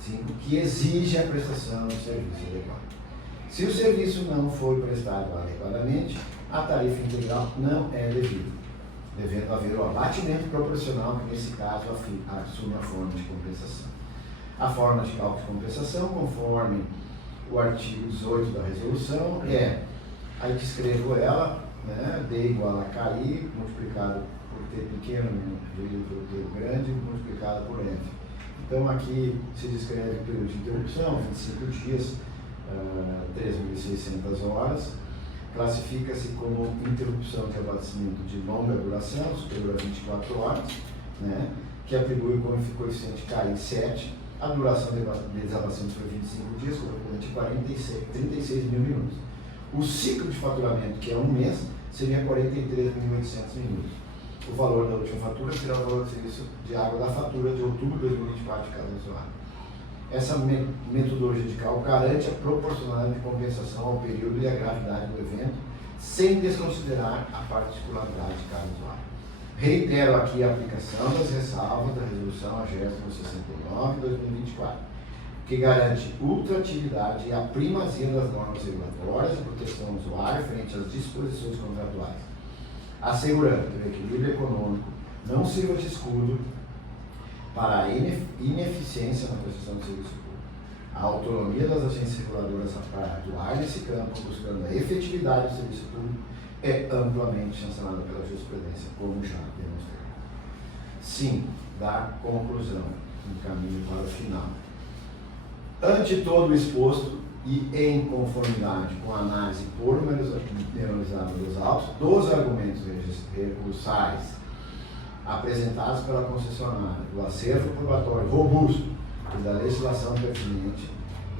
8.987/1995, que exige a prestação do serviço adequado. Se o serviço não for prestado adequadamente, a tarifa integral não é devida, devendo haver o abatimento proporcional, que nesse caso assume a forma de compensação. A forma de cálculo de compensação, conforme o artigo 18 da resolução, aí que escrevo ela, né, D igual a KI, multiplicado por T pequeno, dividido por T grande, multiplicado por F. Então aqui se descreve o período de interrupção, 25 dias, 3.600 horas. Classifica-se como interrupção de abastecimento de longa duração, superior a 24 horas, né, que atribui como coeficiente KI 7. A duração de desabastecimento foi 25 dias, correspondente a 36 mil minutos. O ciclo de faturamento, que é um mês, seria 43.800 minutos. O valor da última fatura será o valor do serviço de água da fatura de outubro de 2024 de cada usuário. Essa metodologia de cálculo garante a proporcionalidade de compensação ao período e à gravidade do evento, sem desconsiderar a particularidade de cada usuário. Reitero aqui a aplicação das ressalvas da Resolução AGERS 69/2024, que garante ultratividade e a primazia das normas regulatórias de proteção ao usuário frente às disposições contratuais, assegurando que o equilíbrio econômico não sirva de escudo para a ineficiência na prestação de serviço público. A autonomia das agências reguladoras para atuar nesse campo, buscando a efetividade do serviço público, é amplamente sancionada pela jurisprudência, como já demonstrei. Sim, da conclusão, um caminho para o final. Ante todo o exposto e em conformidade com a análise pormenorizada dos autos, dos argumentos recursais apresentados pela concessionária, do acervo probatório robusto e da legislação pertinente,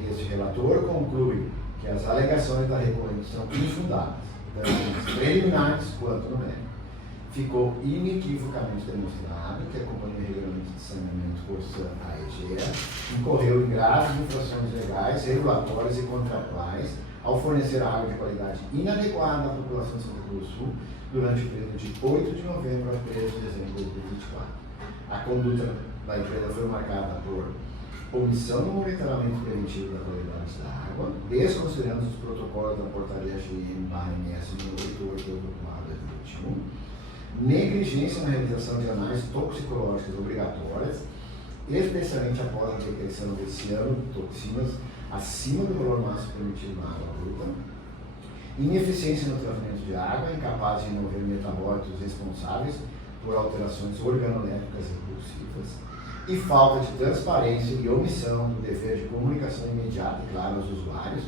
este relator conclui que as alegações da recorrente são infundadas, tanto preliminares quanto no mérito. Ficou inequivocamente demonstrado que a Companhia Regulamento de Saneamento Corsã AEGE incorreu em graves infrações legais, regulatórias e contratuais ao fornecer água de qualidade inadequada à população de Santa Cruz do Sul durante o período de 8 de novembro a 13 de dezembro de 2024. A conduta da empresa foi marcada por omissão no monitoramento preventivo da qualidade da água, desconsiderando os protocolos da portaria GM/MS número 88/2021, negligência na realização de análises toxicológicas obrigatórias, especialmente após a detecção de cianotoxinas acima do valor máximo permitido na água bruta, ineficiência no tratamento de água, incapaz de remover metabólitos responsáveis por alterações organolépticas impulsivas, e falta de transparência e omissão do dever de comunicação imediata e clara aos usuários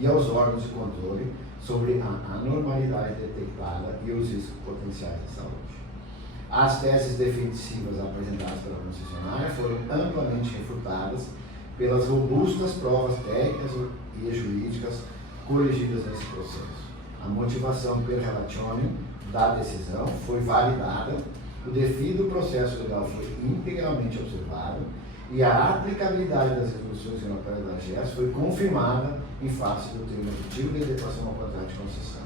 e aos órgãos de controle sobre a anormalidade detectada e os riscos potenciais de saúde. As teses defensivas apresentadas pela concessionária foram amplamente refutadas pelas robustas provas técnicas e jurídicas corrigidas nesse processo. A motivação per relationem da decisão foi validada, o devido processo legal foi integralmente observado e a aplicabilidade das resoluções regulatórias da AGERS foi confirmada em face do termo efetivo de adequação ao contrato de concessão.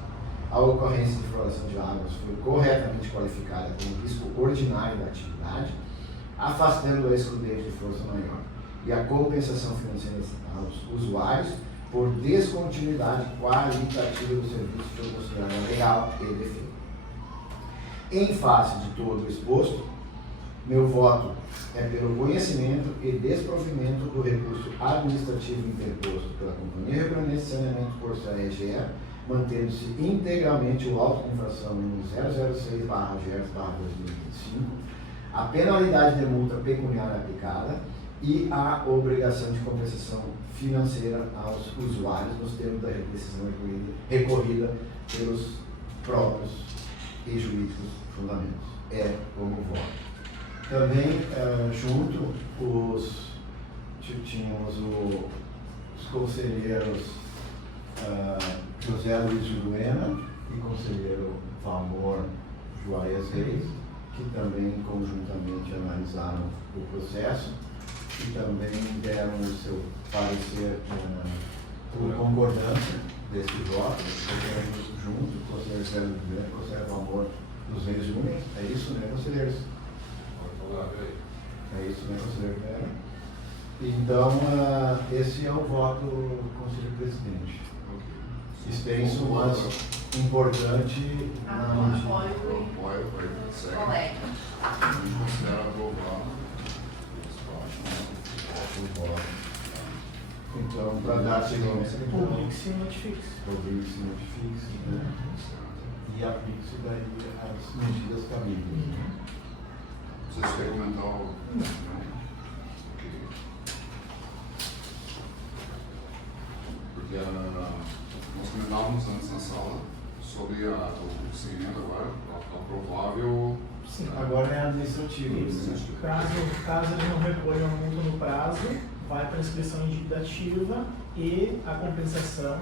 A ocorrência de floração de águas foi corretamente qualificada como risco ordinário da atividade, afastando a excludente de força maior, e a compensação financeira aos usuários por descontinuidade qualitativa do serviço foi considerada legal e defeito. Em face de todo o exposto, meu voto é pelo conhecimento e desprovimento do recurso administrativo interposto pela Companhia Regulamento de Saneamento Corsã AEGE, mantendo-se integralmente o auto de infração número 006/GERS/2025, a penalidade de multa pecuniária aplicada e a obrigação de compensação financeira aos usuários nos termos da decisão recorrida pelos próprios e jurídicos fundamentos. É como voto. Também, junto, tínhamos os conselheiros José Luiz Juruena e conselheiro Valmor Juarez Reis, que também conjuntamente analisaram o processo e também deram o seu parecer por concordância desse voto, junto, o conselheiro José Luiz Juruena e o conselheiro Valmor dos Reis Júnior. É isso, né, conselheiros? É isso, né, conselheiro Vera? Então, esse é o voto do Conselho Presidente. Extenso, mas importante na medida. Apoio foi segue. Colega. A gente considera aprovado. O voto. Então, para dar seguimento, Publique-se e notifique-se. publique-se, notifique-se, né? E aplique-se daí as medidas cabíveis. Vocês querem comentar o... Porque a agora é administrativo. Isso. Caso eles não recolham a multa no prazo, vai para a inscrição indicativa e a compensação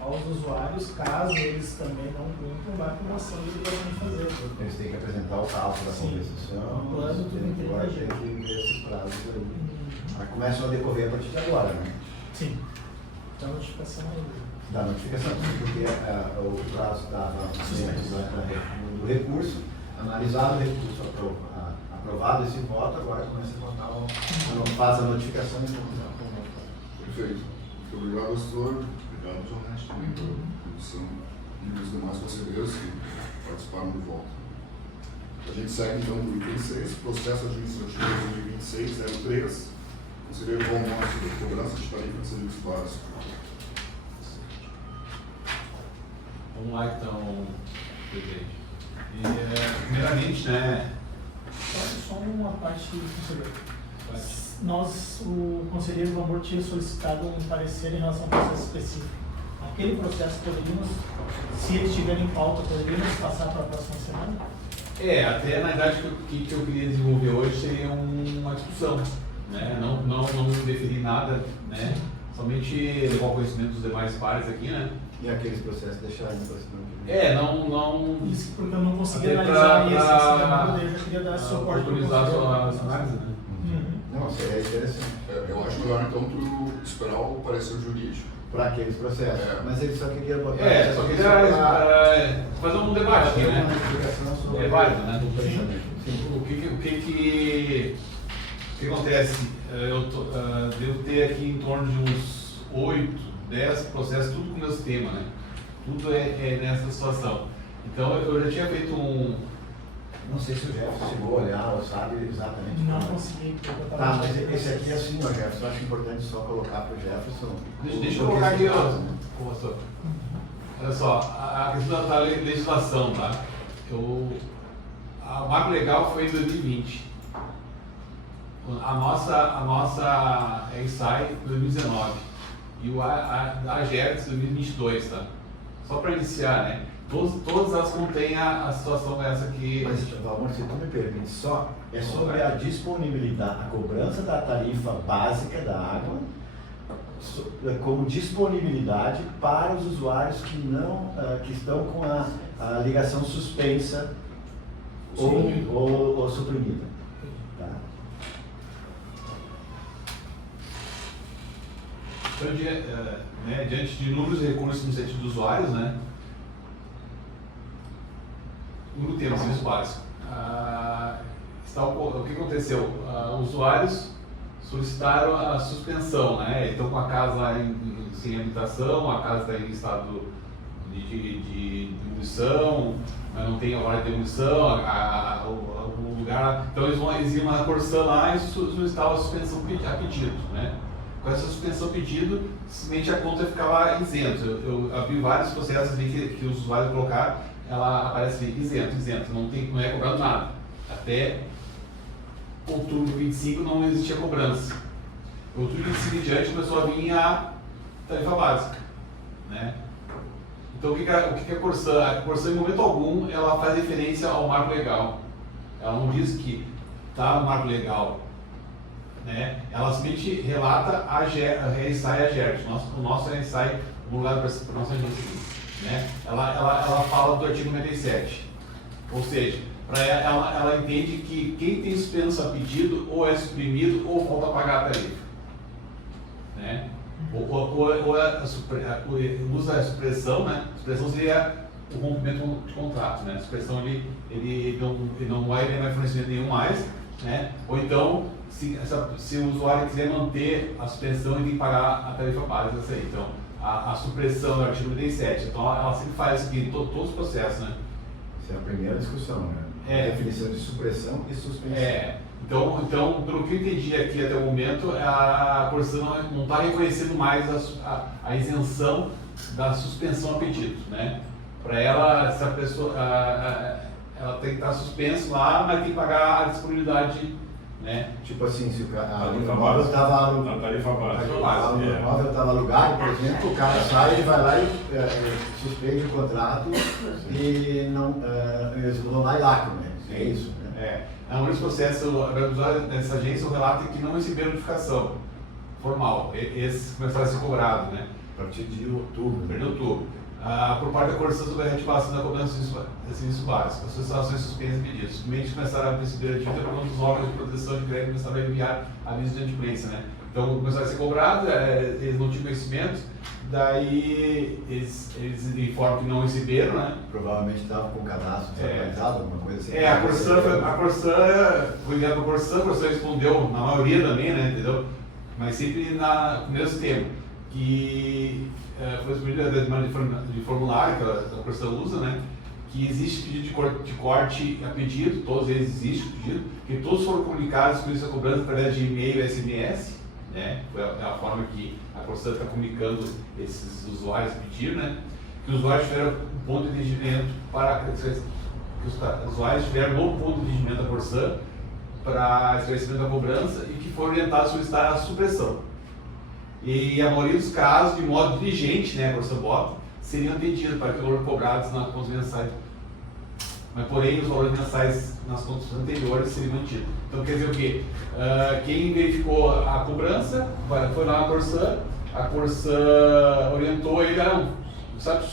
aos usuários, caso eles também não cumpram, vai para uma ação que eles devem fazer. Eles têm que apresentar o cálculo da Sim. compensação, O plano tudo em 30 agora dias. tem que ver esses prazos aí. Mas começam a decorrer a partir de agora, né? Sim. Então, a notificação aí. Da notificação, porque o prazo do recurso, analisado o recurso, aprovado esse voto, agora começa a votar, faz a notificação e conclusão. Perfeito. Muito obrigado, pastor. Obrigado, Jonete, também pela produção e os demais conselheiros que participaram do voto. A gente segue então do item 6, processo administrativo 2026-03, conselheiro João Monte, cobrança de tarifa de serviço básico. Vamos lá então, presidente. Primeiramente, né? Só uma parte, conselheiro. O conselheiro Vamor tinha solicitado um parecer em relação ao processo específico. Aquele processo poderíamos, se eles tiverem em pauta, poderíamos passar para a próxima semana? Até na verdade que eu queria desenvolver hoje seria uma discussão, né? Não definir nada, né? Somente levar o conhecimento dos demais pares aqui, né? E aqueles processos deixarem para semana. Não. Isso porque eu não consegui Até analisar pra- essa semana, eu já queria dar suporte autorizar para as análises, né? Não, seria interessante. Eu acho melhor então tu esperar o parecer jurídico. Para aqueles processos. Mas ele só queria botar. Só queria fazer um debate aqui, né? É válido, né? Sim. O que acontece? Devo ter aqui em torno de uns 8, 10 processos, tudo com o meu sistema, né? Tudo é nessa situação. Então eu já tinha feito Não sei se o Jefferson chegou a olhar ou sabe exatamente. Não como. consegui. Tá, mas esse aqui é assim, ó, Jefferson. Eu acho importante só colocar para o Jefferson. Deixa eu colocar aqui, ó. Olha só, a questão da legislação, tá? A marco legal foi em 2020. A nossa ENSAI em 2019. E a AGERTS em 2022, tá? Só para iniciar, né? Todas elas contêm a situação essa que... Mas, Valmor, se tu me permite, é sobre a disponibilidade, a cobrança da tarifa básica da água como disponibilidade para os usuários que estão com a ligação suspensa ou suprimida. Tá? Então, diante de inúmeros recursos no sentido dos usuários, né? No tema serviço básico. O que aconteceu? Usuários solicitaram a suspensão, né? Estão com a casa sem habitação, a casa está em estado de demolição, mas não tem hora de demolição, o lugar. Então eles iam na Corsã lá e solicitavam a suspensão a pedido, né? Com essa suspensão pedido, simplesmente a conta ficava isenta. Eu vi vários processos ali que os usuários colocaram, ela aparece isento, não é cobrado nada. Até outubro de 25 não existia cobrança. Outubro de 25 em diante começou a vir a tarifa básica, né? Então o que é a Corsã? A Corsã, em momento algum, ela faz referência ao marco legal. Ela não diz que está no marco legal, né? Ela simplesmente relata a ENSAI e a GERT. O nosso ENSAI, o lugar para a nossa agência, né? Ela fala do artigo 97. Ou seja, ela entende que quem tem suspenso a pedido ou é suprimido ou falta pagar a tarifa, né? Usa a supressão, né? Supressão seria o rompimento de contrato, né? A supressão ele não vai ter mais fornecimento nenhum mais, né? Ou então, se o usuário quiser manter a suspensão, ele tem que pagar a tarifa básica, essa aí. Então, a supressão do artigo 97. Então, ela sempre faz isso aqui em todos os processos, né? Essa é a primeira discussão, né? A definição de supressão e suspensão. Então, pelo que eu entendi aqui até o momento, a Corsã não está reconhecendo mais a isenção da suspensão a pedido, né? Para ela, essa pessoa, ela tem que estar suspensa lá, mas tem que pagar a disponibilidade, né? Tipo assim, se o Tarifa imóvel básica. estava Na tarifa básica. o imóvel estava alugado, por exemplo, o cara sai, ele vai lá e suspende o contrato e não, eles vão lá e lacram, né? É isso, né? A única processo dessa agência, o relato é que não receberam notificação formal. Esses começaram a ser cobrados, né? A partir de outubro. De outubro. Por parte da Corsã sobre a reativação da cobrança de serviço básico, as solicitações suspensas e pedidos. Simplesmente começaram a receber a dívida quando os órgãos de proteção de crédito começaram a enviar avisos de inadimplência, né? Então começaram a ser cobrados, eles não tinham conhecimento, daí eles informam que não receberam, né? Provavelmente estava com o cadastro desatualizado, alguma coisa assim. A Corsã foi ligado para a Corsã respondeu, na maioria também, né? Entendeu? Mas sempre no mesmo tempo, que foi respondido de formulário que a Corsã usa, né? Que existe pedido de corte a pedido, todos eles existem pedido, que todos foram comunicados com isso a cobrança através de e-mail e SMS, né? Foi a forma que a Corsã está comunicando esses usuários pedir, né? Que os usuários tiveram um ponto de atendimento que os usuários tiveram um novo ponto de atendimento da Corsã para esclarecimento da cobrança e que foram orientados a solicitar a supressão. E a maioria dos casos, de modo diligente, né, a Corsã bota, seriam atendidos para que foram cobrados nas contas mensais. Mas, porém, os valores mensais nas contas anteriores seriam mantidos. Então, quer dizer o quê? Quem verificou a cobrança foi lá na Corsã, a Corsã orientou ele, sabe,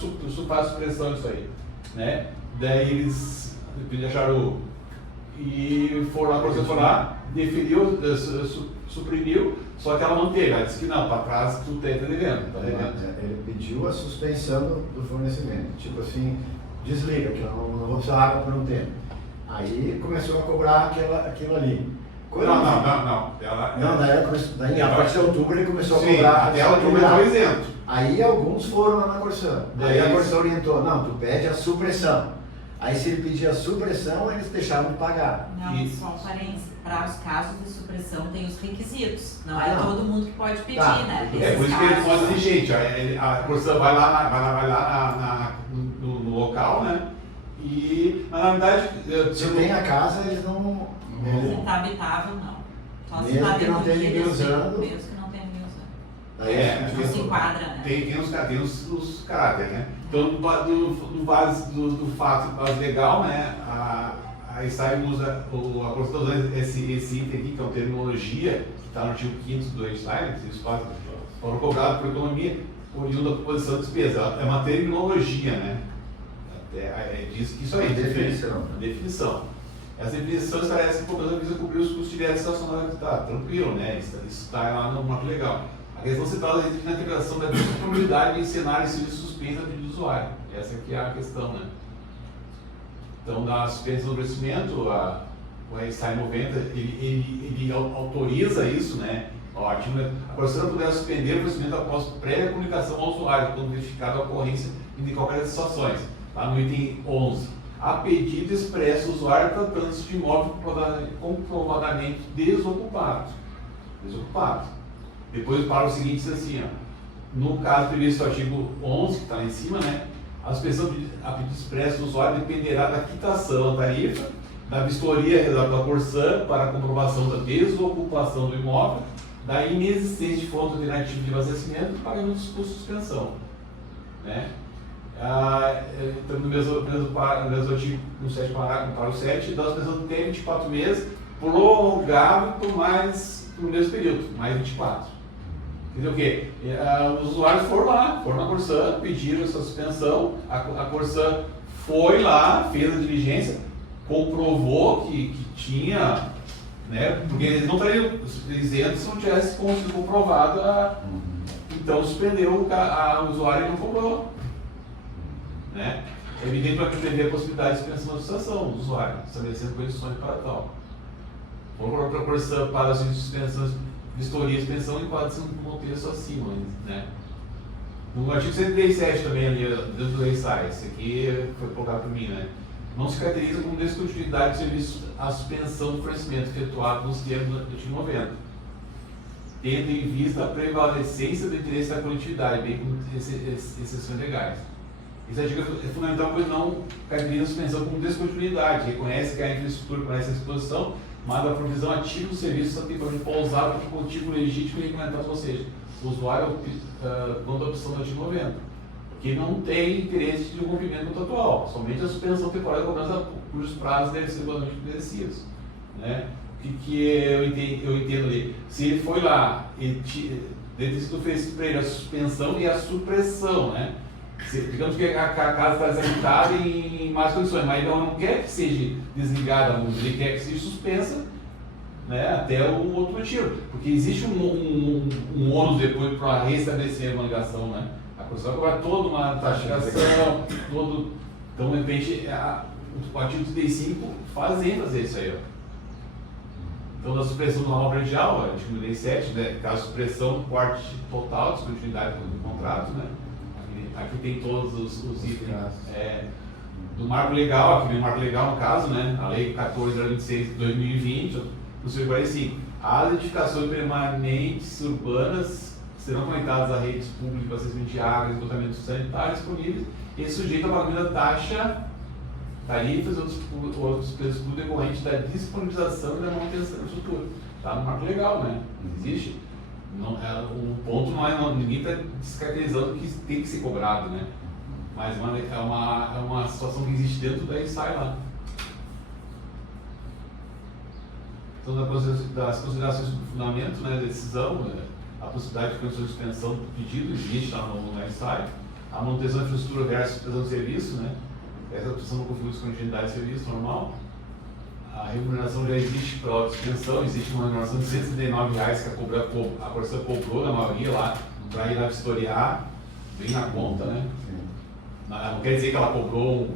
faz supressão isso aí, né? Daí eles acharam e foram lá, a Corsã foi lá, deferiu, suprimiu, só que ela manteve, ela disse que não, para trás tu está devendo. Ele pediu a suspensão do fornecimento, tipo assim, desliga, que eu não vou precisar água por um tempo. Aí começou a cobrar aquilo ali. Não. Daí a partir de outubro ele começou a sim, cobrar. até ela começou isento. Aí alguns foram lá na Corsã. Daí a Corsã orientou, não, tu pede a supressão. Aí se ele pedir a supressão, eles deixaram de pagar. Não, só para os casos de supressão tem os requisitos. Não é não. todo mundo que pode pedir, né? Por isso que ele pode dizer, gente, a Corsã vai lá no local, né? E, na verdade... Se tem a casa, eles não... Se está habitável, não. Só se Mesmo está que não tenha ninguém usando. Mesmo que não tenha ninguém usando. Aí Não se enquadra, né? Tem os caráteres, né? Então, do fato base legal, né? A SAI usa, a Corsã usando esse item aqui, que é uma terminologia, que está no artigo 5º do SAI, esses fatos foram cobrados por economia, oriundo da composição de despesa. É uma terminologia, né? Diz que isso aí é definição. Essa definição esclarece que a população visa cobrir os custos diretos relacionados. Tá, tranquilo, né? Isso está lá no marco legal. A questão central é na integração da disponibilidade em cenário e serviço suspenso a pedido do usuário. Essa aqui é a questão, né? Então, da suspensão do oferecimento, o RSI 90, ele autoriza isso, né? A Corsã poderá suspender o oferecimento após prévia comunicação ao usuário, quando verificada a ocorrência de qualquer das situações. Tá no item 11. A pedido expresso do usuário tratando-se de imóvel comprovadamente desocupado. Depois para o seguinte, diz assim, no caso previsto no artigo 11, que está lá em cima, né? A suspensão a pedido expresso do usuário dependerá da quitação da tarifa, da vistoria realizada pela Corsã para a comprovação da desocupação do imóvel, da inexistência de fonte alternativa de abastecimento e pagamento dos custos de suspensão, né? Então, no mesmo artigo, no 7 parágrafo 7, da suspensão do tempo 24 meses, prorrogável por o mesmo período, mais 24. Quer dizer o quê? Os usuários foram na Corsã, pediram essa suspensão, a Corsã foi lá, fez a diligência, comprovou que tinha, né, porque eles não estariam isentos se não tivesse sido comprovado, então suspendeu o usuário e não cobrou. Né? É evidente que prevê a possibilidade de suspensão da situação do usuário, estabelecendo condições para tal. Foram para a Corsã para as suspensões, vistoria e suspensão enquadra-se no contexto acima, né? No artigo 137 também, ali, dentro do RSI, esse aqui foi colocado por mim, né? Não se caracteriza como descontinuidade de serviço a suspensão do fornecimento efetuado nos termos do artigo 90, tendo em vista a prevalecência do interesse da coletividade, bem como exceções legais. Esse artigo é fundamental, pois não caracteriza a suspensão como descontinuidade, reconhece que a infraestrutura conhece a exposição, mas a provisão ativa do serviço só tem para pousar para o motivo legítimo e regulamentado, ou seja, o usuário quando a opção do artigo 90. que não tem interesse de um cumprimento contratual, somente a suspensão temporária da cobrança cujos prazos devem ser igualmente obedecidos. Né? O que eu entendo ali? Se ele foi lá e deve ter sido oferecido para ele a suspensão e a supressão, né? Digamos que a casa está desabitada em más condições, mas ele não quer que seja desligada a multa, ele quer que seja suspensa, né, até um outro motivo, porque existe um ônus depois para restabelecer uma ligação, né? A Constituição vai cobrar toda uma taxação, então de repente o artigo 35 faz ênfase a isso aí, ó. Então, da supressão do normal predial, artigo 37, né, caso supressão, corte total, descontinuidade do contrato, né? Aqui tem todos os itens do marco legal, aqui vem o marco legal no caso, né? A lei 14.26 de 2020, no seu 45. As edificações permanentes urbanas serão conectadas a redes públicas de abastecimento de água e esgotamento sanitário disponíveis e sujeitas ao pagamento da taxa, tarifas e outros preços decorrentes da disponibilização e da manutenção da estrutura. Está no marco legal, né? Não existe. Não, o ponto não é, ninguém está descaracterizando que tem que ser cobrado, né? Mas é uma situação que existe dentro da sai lá. Então, das considerações do fundamento, né, da decisão, a possibilidade de condições de suspensão do pedido existe lá no ensaio, a manutenção da infraestrutura versus suspensão de serviço, né? Essa opção não configura continuidade de serviço normal. A remuneração já existe para a suspensão, existe uma remuneração de R$139 que a Corsan cobrou na maioria lá para ir lá vistoriar, vem na conta, né? Não quer dizer que ela cobrou,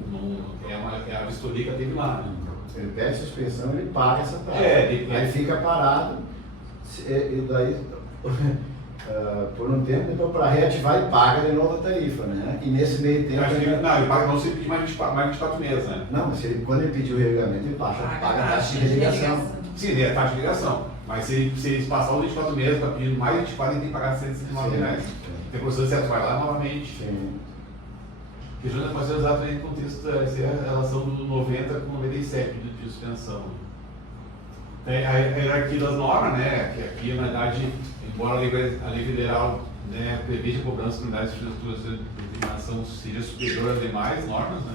é a vistoria que ela teve lá, né? Ele pede suspensão, ele paga essa taxa. Aí fica parado, e daí, por um tempo, depois para reativar e paga de novo a tarifa, né? E nesse meio tempo... ele paga não se pedir mais 24 meses, né? Não, mas quando ele pediu o regulamento, ele paga a taxa de ligação. Sim, é a taxa de ligação. Mas se eles passarem os 24 meses, está pedindo mais 24, ele tem que pagar R$109. Tem condição certo, vai lá novamente. Sim. Que já pode ser usado em contexto, essa é a relação do 90 com 97 de suspensão. Tem a hierarquia das normas, né? Que aqui, na verdade, embora a lei federal, né, preveja cobrança de unidades de estruturas de determinação seja superior às demais normas, né?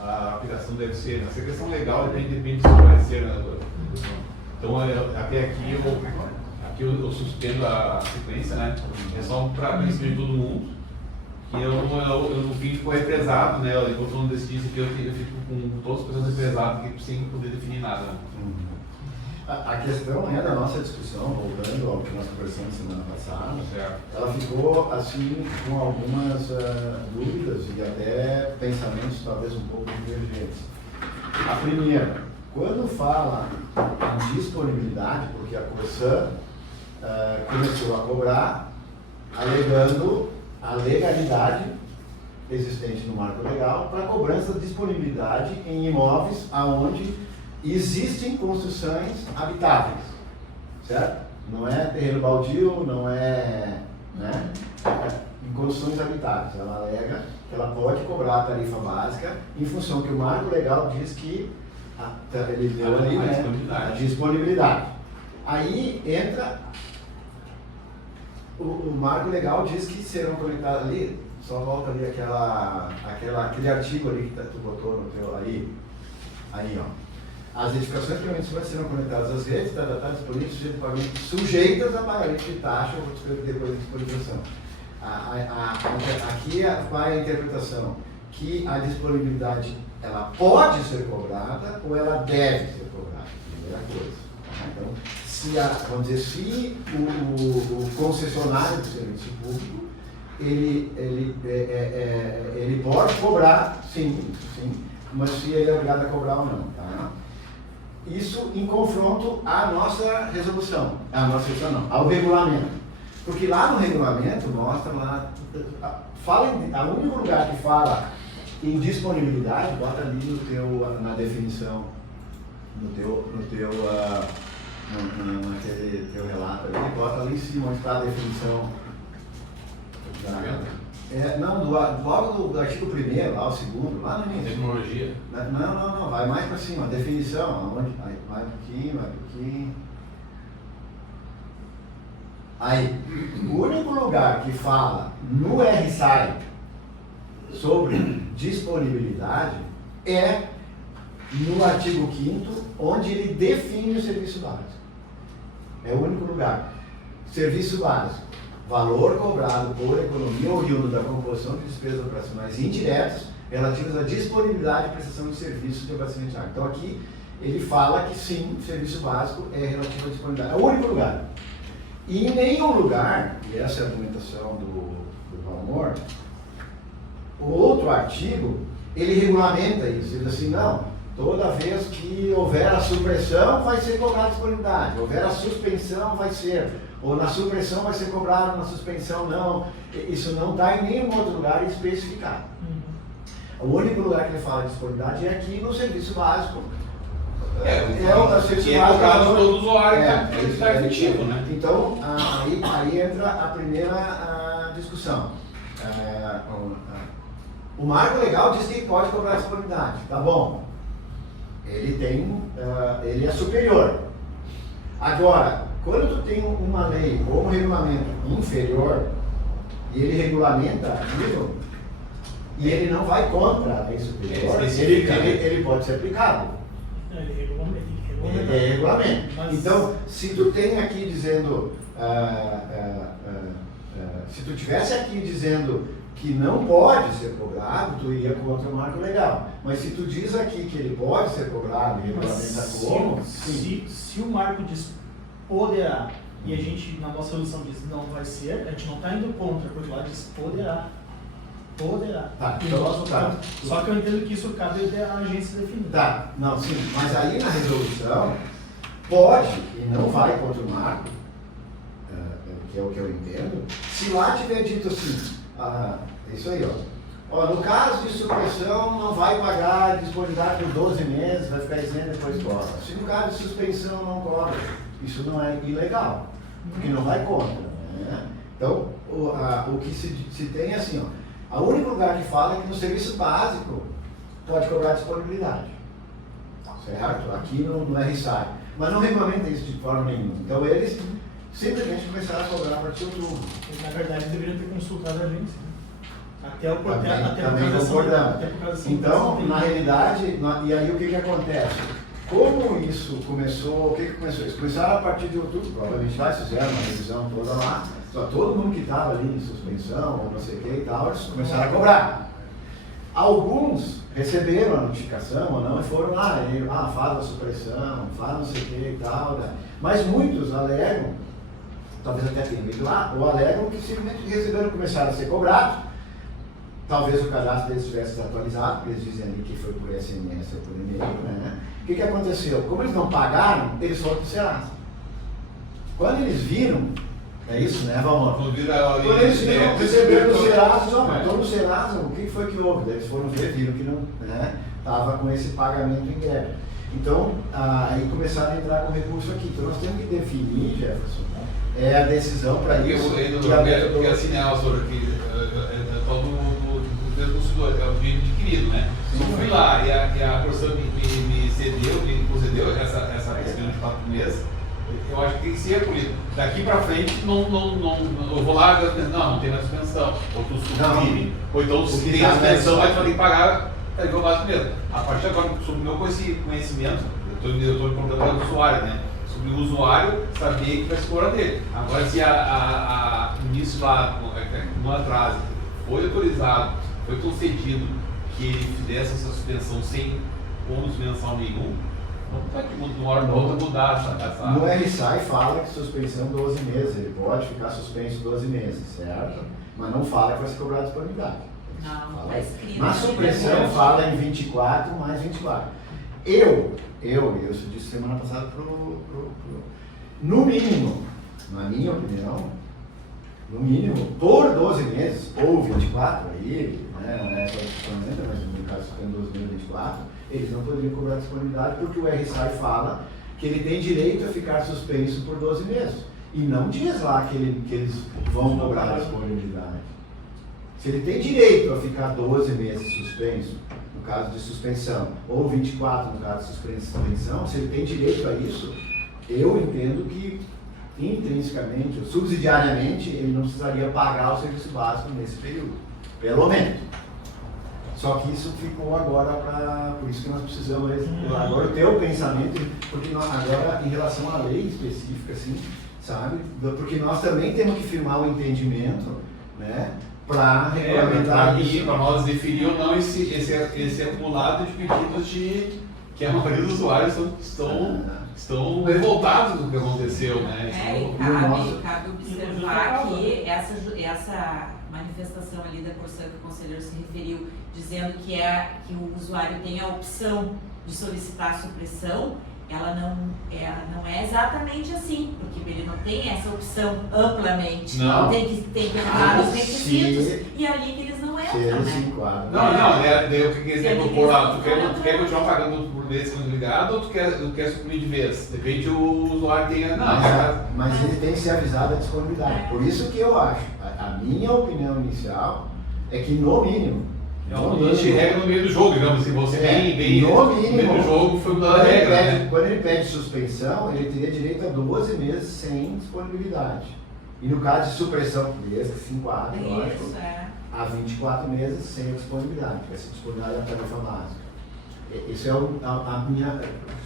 A aplicação deve ser, essa questão legal depende do parecer, né? Então, até aqui eu suspendo a sequência, né? É só para conhecer todo mundo. Que eu no fim fico represado, né? Eu estou falando desse disso aqui, eu fico com todas as pessoas represadas sem poder definir nada. Né? A questão da nossa discussão, voltando ao que nós conversamos semana passada, certo. Ela ficou assim com algumas dúvidas e até pensamentos talvez um pouco divergentes. A primeira, quando fala em disponibilidade, porque a Corsan começou a cobrar alegando a legalidade existente no marco legal para cobrança de disponibilidade em imóveis aonde existem construções habitáveis, certo? Não é terreno baldio, não é, né? Em construções habitáveis. Ela alega que ela pode cobrar a tarifa básica em função que o marco legal diz que ele deu ali, né? A disponibilidade. Aí entra o marco legal diz que serão conectados ali, só volta ali aquele artigo ali que tu botou no teu aí, ó. As edificações permanentes serão conectadas às redes, disponíveis, sujeitas a pagamento de taxa ou depois de disponibilização. Aqui vai a interpretação que a disponibilidade ela pode ser cobrada ou ela deve ser cobrada, primeira coisa. Então, vamos dizer, se o concessionário do serviço público, ele pode cobrar, sim, mas se ele é obrigado a cobrar ou não. Tá? Isso em confronto à nossa resolução, ao regulamento. Porque lá no regulamento mostra lá, o único lugar que fala em disponibilidade, bota ali na definição, naquele teu relato ali, bota ali em cima onde está a definição. Logo do artigo 1º, lá o 2º, lá no início. Tecnologia. Não, vai mais para cima, a definição, aonde? Vai um pouquinho. Aí, o único lugar que fala no RSAI sobre disponibilidade é no artigo 5º, onde ele define o serviço básico. É o único lugar. Serviço básico. Valor cobrado por economia oriundo da composição de despesas operacionais indiretas relativas à disponibilidade e prestação de serviços de abastecimento de água. Então aqui ele fala que sim, o serviço básico é relativo à disponibilidade. É o único lugar. E em nenhum lugar, e essa é a argumentação do Valmor, o outro artigo, ele regulamenta isso. Ele diz assim, não, toda vez que houver a supressão, vai ser cobrada a disponibilidade. Houver a suspensão, vai ser. Ou na supressão vai ser cobrado, na suspensão não. Isso não está em nenhum outro lugar especificado. O único lugar que ele fala de disponibilidade é aqui no serviço básico. O serviço básico de todo usuário que está efetivo, né? Então, aí entra a primeira discussão. O marco legal diz que pode cobrar disponibilidade. Tá bom. Ele é superior. Agora, quando tu tem uma lei ou um regulamento inferior, e ele regulamenta aquilo, e ele não vai contra a lei superior, ele pode ser aplicado. Ele É regulamento. Mas... Então, se tu tem aqui dizendo, se tu tivesse aqui dizendo que não pode ser cobrado, tu iria contra o marco legal. Mas se tu diz aqui que ele pode ser cobrado e regulamenta como, se o marco diz poderá, e a gente na nossa solução diz não vai ser, a gente não está indo contra, porque lá diz poderá. Poderá. Tá, E então, nós, tá. Só que eu entendo que isso cabe à agência definir. Tá, não, sim, mas aí na resolução pode e não vai contra o marco, que é o que eu entendo, se lá tiver dito assim, é isso aí, ó, no caso de supressão não vai pagar disponibilidade por 12 meses, vai ficar isento depois cobra. Se no caso de suspensão não cobra, isso não é ilegal, porque não vai contra. Né? Então, o que se tem é assim, ó, o único lugar que fala é que no serviço básico pode cobrar disponibilidade, certo? Aqui no RSAI, mas não regulamenta isso de forma nenhuma. Então eles simplesmente começaram a cobrar a partir de outubro. Na verdade, eles deveriam ter consultado a agência. Até o Também concordamos. Então, na realidade, e aí o que acontece? Como isso começou, o que começou? Eles começaram a partir de outubro, provavelmente lá, fizeram uma revisão toda lá, só todo mundo que estava ali em suspensão, ou não sei o que e tal, eles começaram a cobrar. Alguns receberam a notificação ou não e foram lá, faz a supressão, faz não sei o que e tal, né? Mas muitos alegam, talvez até tenham ido lá, ou alegam que simplesmente receberam, começaram a ser cobrados. Talvez o cadastro deles estivesse desatualizado, porque eles dizem ali que foi por SMS ou por e-mail, né? O que aconteceu? Como eles não pagaram, eles foram para o Serasa. Quando eles viram, é isso, né, Valmor? Quando eles viram, receberam no Serasa, matou no Serasa, o que foi que houve? Daí eles foram ver, viram que não estava com esse pagamento em débito. Então, aí começaram a entrar com recurso aqui. Então nós temos que definir, Jefferson, a decisão para isso. Porque assim, né, Alçor, que é tal do consumidor, é o direito adquirido, né? Se eu fui lá e a Corsã me concedeu essa questão de 4 meses, eu acho que tem que ser recolhido. Daqui para frente, eu vou lá, não tem mais suspensão. Ou tu suprime, ou então se tem a suspensão, vai ter que pagar, é igual básico mesmo. A partir de agora, sobre o meu conhecimento, eu estou perguntando para o usuário, né? Sobre o usuário saber que vai se cobrar dele. Agora, se o início lá, no atraso, foi autorizado, foi concedido que ele fizesse essa suspensão sem ônus mensal nenhum, não pode de uma hora para outra mudar essa... No RSAI fala que suspensão 12 meses, ele pode ficar suspenso 12 meses, certo? Mas não fala que vai se cobrar disponibilidade. Não, está escrito. Na supressão fala em 24 mais 24. Eu disse semana passada no mínimo, na minha opinião, no mínimo, por 12 meses, ou 24, aí, né, não é só disponibilidade, mas no caso, se 12 meses, 24, eles não poderiam cobrar disponibilidade, porque o RSAI fala que ele tem direito a ficar suspenso por 12 meses. E não diz lá que eles vão cobrar disponibilidade. Se ele tem direito a ficar 12 meses suspenso, no caso de suspensão, ou 24 no caso de suspensão, se ele tem direito a isso, eu entendo que intrinsecamente, ou subsidiariamente, ele não precisaria pagar o serviço básico nesse período, pelo menos. Só que isso ficou agora para... Por isso que nós precisamos agora ter o pensamento, porque nós, agora em relação à lei específica, assim, sabe? Porque nós também temos que firmar o entendimento, né? Para regulamentar isso. isso. Para nós definir ou não esse acumulado de pedidos que a maioria dos usuários estão revoltados com o que aconteceu, né? E cabe observar que essa manifestação ali da Corsã que o conselheiro se referiu, dizendo que o usuário tem a opção de solicitar a supressão, ela não é exatamente assim, porque ele não tem essa opção amplamente. Não. Tem que entrar nos requisitos e ali que eles não entram, né? Daí o que quer dizer propor lá? Tu quer continuar pagando por mês quando ligado ou tu quer suprimir de vez? Depende o usuário tenha. Mas ele tem que ser avisado da disponibilidade. Por isso que eu acho, a minha opinião inicial é que no mínimo. A gente regra no meio do jogo, digamos assim, você bem no mínimo, meio do jogo foi mudada a regra. Né? Quando ele pede suspensão, ele teria direito a 12 meses sem disponibilidade. E no caso de supressão, desde que se enquadra, lógico, a 24 meses sem disponibilidade, essa disponibilidade é a tarifa básica. Isso é a minha,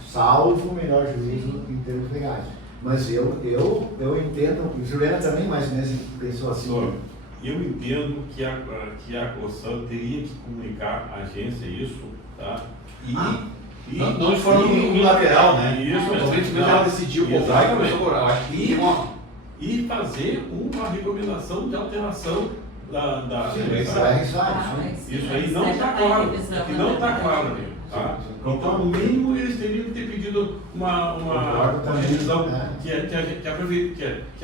salvo o melhor juízo em termos legais. Mas eu entendo, o Juliana também mais ou menos pensou assim. Eu entendo que a Corsã teria que comunicar à agência isso, tá? Não de forma unilateral, né? Isso, somente ela decidiu cobrar e começou a cobrar. Eu acho que e fazer uma recomendação de alteração da isso aí não está claro. Não está claro ali. Tá? Então, no mínimo, eles teriam que ter pedido uma revisão, que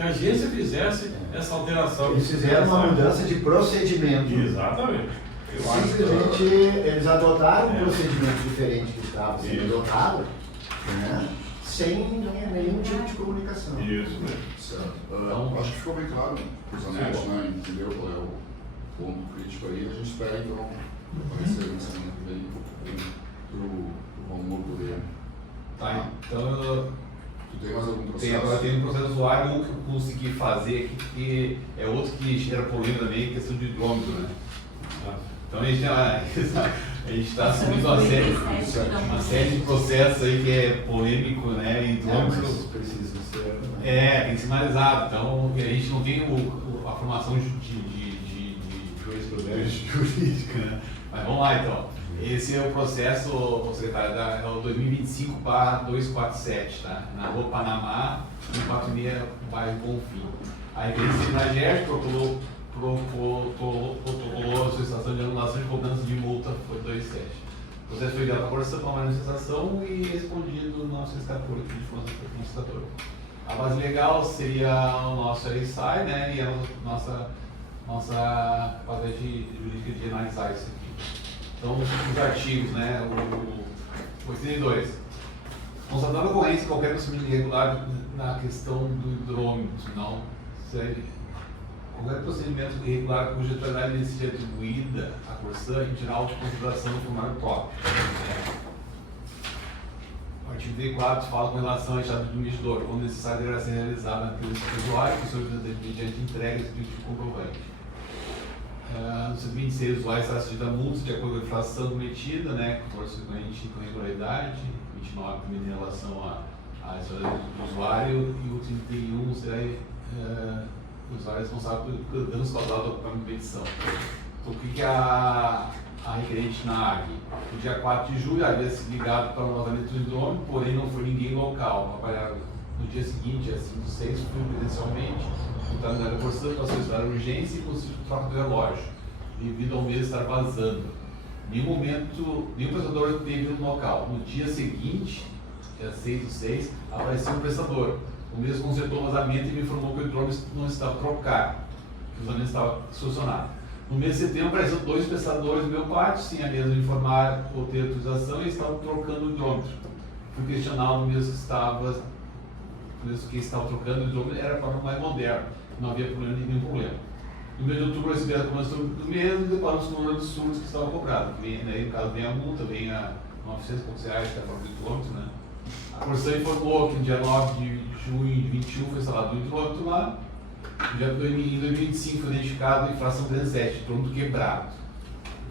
a agência fizesse essa alteração. Eles fizeram uma mudança de procedimento. Exatamente. Simplesmente eles adotaram um procedimento diferente que estava sendo adotado, né? Sem nenhum tipo de comunicação. Isso mesmo. Certo. Acho que ficou bem claro para os amigos, né? Entendeu qual é o ponto crítico aí. A gente espera então aparecer na semana que vem para o Valmor poder. Tá, então tu tem mais algum processo? Agora tem um processo usuário, um que eu consegui fazer aqui, que é outro que gera problema também, questão de hidrômetro, né? Então a gente está assumindo uma série de processos aí que é polêmico, né? Hidrômetro precisa ser. Tem que ser analisado. Então a gente não tem a formação de jurídica, né? Mas vamos lá então. Esse é o processo, secretário, é o 2025/247, tá? Na Rua Panamá, 146, no bairro Bonfim. A referência da GERG protocolou a solicitação de anulação de cobrança de multa, foi 27. O processo foi enviado para a Corsã para uma manifestação e respondido no nosso escritório aqui de constatador. A base legal seria o nosso RSI, né? E a nossa capacidade jurídica de analisar isso aqui. Então, os artigos, né, o 82. Constatando a ocorrência de qualquer procedimento irregular na questão do hidrômetro, não qualquer procedimento irregular cuja atualidade seja atribuída à Corsã em geral de consideração no formulário próprio. O artigo 34 fala com relação ao estado do medidor, quando necessário deverá ser realizada na presença do usuário, que o senhor mediante entrega esse tipo de comprovante. No 126, o usuário será sujeito a multas de acordo com a infração cometida, né, consequente com regularidade, 29 também em relação à história do usuário, e o 31 será o usuário responsável por danos causados à competição. Então, o que a requerente na AG? No dia 4 de julho, havia se ligado para o vazamento do hidrômetro, porém não foi ninguém local. No dia seguinte, dia 5/6, fui presencialmente entrado na área Corsã para solicitar urgência e conseguir troca do relógio, devido ao mês estar vazando. Nenhum prestador esteve no local. No dia seguinte, dia 6/6, apareceu um prestador. O mesmo consertou o vazamento e me informou que o hidrômetro não estava trocado, que o vazamento estava solucionado. No mês de setembro, apareceram 2 prestadores do meu pátio, sem a mesma informar ou ter autorização, e estavam trocando o hidrômetro. Fui questionar o mesmo que estava trocando o hidrômetro, era para mais moderno, não havia nenhum problema. No mês de outubro, recebi a reclamação do mesmo e deparamos com o número de absurdos que estava cobrado. No caso, vem a multa, vem a R$900 que é a própria hidrômetro, né? A Corsã informou que no dia 9 de junho de 2021 foi instalado o hidrômetro lá. Em 2025 foi identificado a infração 307, hidrômetro quebrado.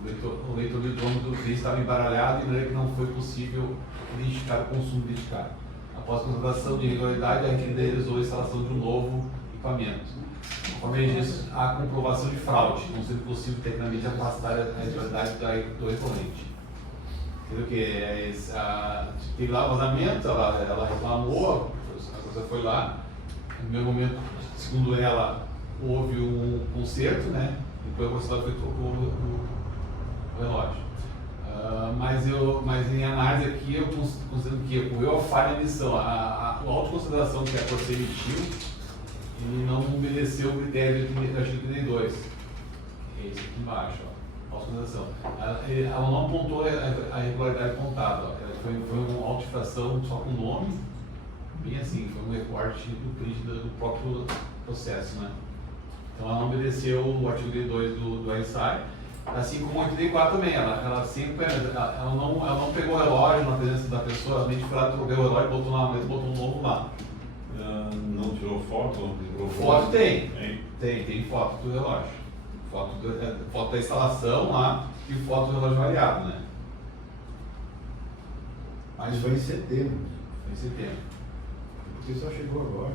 o leitor do hidrômetro do cliente estava embaralhado de maneira que não foi possível identificar o consumo dedicado. Após a constatação de irregularidade, a requerida realizou a instalação de um novo equipamento. Conforme disso, há comprovação de fraude, não sendo possível tecnicamente afastar a irregularidade do recorrente. Entendeu que teve lá vazamento, ela reclamou, a coisa foi lá, no primeiro momento, segundo ela, houve um conserto, né? Depois o consertador trocou o relógio. Mas em análise aqui, eu considero que ocorreu a falha de emissão. A autoconsideração que a Corsair emitiu, ele não obedeceu o critério do artigo 32. É esse aqui embaixo, ó, autoconsideração. Ela não apontou a irregularidade apontada. Ó. Foi uma autoinfração só com nome, bem assim, foi um recorte do print do próprio processo, né? Então ela não obedeceu o artigo 32 do RSI. Assim como o 84 também, ela não pegou o relógio na presença da pessoa, ela nem foi lá, trocou o relógio, botou na mesa, botou um novo lá. Não tirou foto? Não tirou Foto tem. Tem. Tem foto do relógio. Foto da instalação lá e foto do relógio variado, né? Mas foi em setembro. Foi em setembro. Porque só chegou agora.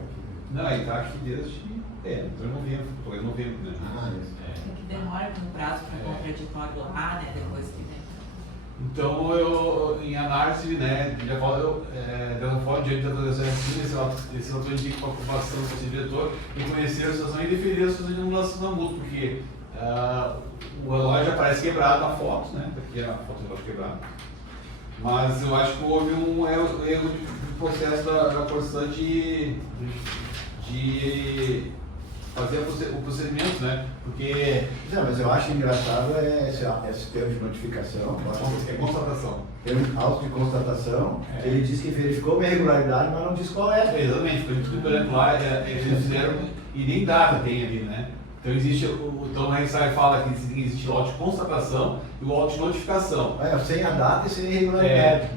Não, aí tá acho que desde. Então eu não vendo, né? Isso. É que demora um prazo para contraditório lá, né? Depois que vem. Então, em análise, né, dessa forma, diante da transação esse autor indica para a aprovação do conselho diretor reconhecer a situação e deferir a situação de anulação da multa, porque o relógio aparece quebrado na foto, né? Aqui é a foto do relógio quebrado. Mas eu acho que houve um erro de processo da Corsair de fazer o procedimento, né? Porque... Não, mas eu acho engraçado esse termo de notificação. É constatação. Termo auto de constatação, ele diz que verificou uma irregularidade, mas não diz qual é. Exatamente, foi tudo perante lá, eles fizeram, e nem data tem ali, né? Então existe, então o RSI fala que existe o auto de constatação e o auto de notificação. Sem a data e sem a irregularidade.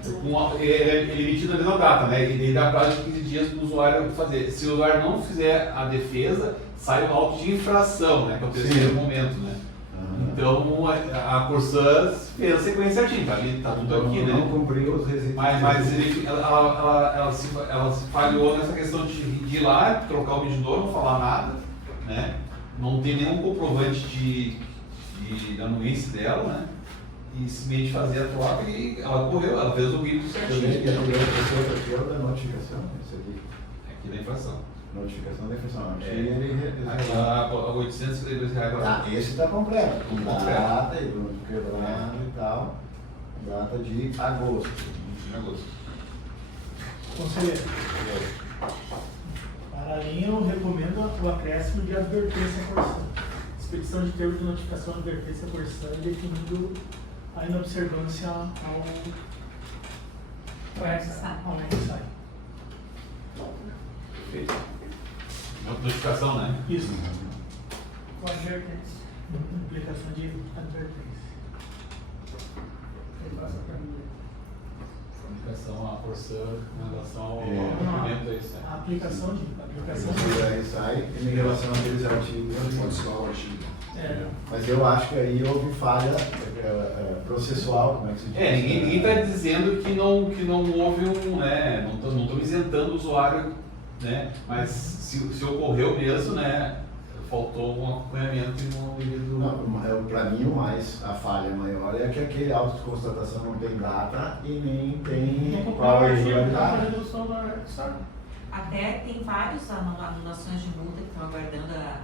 Ele é emitido na mesma data, né? Ele dá prazo de 15 dias para o usuário fazer. Se o usuário não fizer a defesa, sai o auto de infração, né? Que é o terceiro momento, né? Então a Corsair fez a sequência certinha, tá tudo aqui, né? Não cumpriu os requisitos. Mas ela se falhou nessa questão de ir lá, trocar o medidor, não falar nada, né? Não tem nenhum comprovante de anuência dela, né? E simplesmente fazer a troca e ela correu, ela fez o rito certinho. Aqui é o da notificação, esse aqui. Aqui da infração. Notificação da infração. Aqui Aqui a R$852. Esse está completo. Completo. Data e quebrado e tal. Data de agosto. Conselheiro, para a linha eu recomendo o acréscimo de advertência à Corsair. Expedição de termo de notificação de advertência à Corsair definindo a inobservância ao RSI. Perfeito. Notificação, né? Isso. Com advertência. Aplicação de advertência. Notificação à Corsair em relação ao cumprimento desse, né? A aplicação de sai em relação àqueles artigos. Pode ser o artigo. Mas eu acho que aí houve falha processual, como é que se diz? Ninguém está dizendo que não houve um, né? Não estou isentando o usuário, né? Mas se ocorreu mesmo, né? Faltou um acompanhamento e não Não, para mim a falha maior é que aquele auto de constatação não tem data e nem tem qual é a irregularidade. Até tem várias anulações de multa que estão aguardando a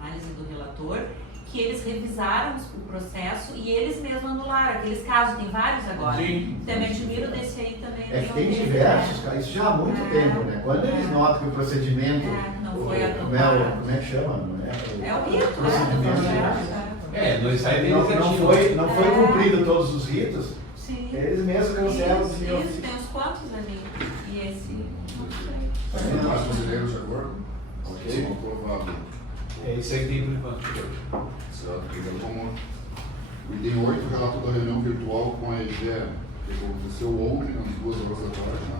análise do relator, que eles revisaram o processo e eles mesmos anularam. Aqueles casos, tem vários agora. Sim. Também admiro desse aí também. É que tem diversos, cara, isso já há muito tempo, né? Quando eles notam que o procedimento. Não foi como é que chama? É o rito, procedimento. Não sai bem Não foi cumprido todos os ritos, Sim. eles mesmos cancelam. Isso, tem uns quantos ali. E esse não sei. Tem mais brasileiros de acordo? Ok. São aprovados. É isso aí que tem por enquanto. Certo, então como o item 8, relato da reunião virtual com a EGE, que aconteceu ontem, às 2 horas da tarde, né?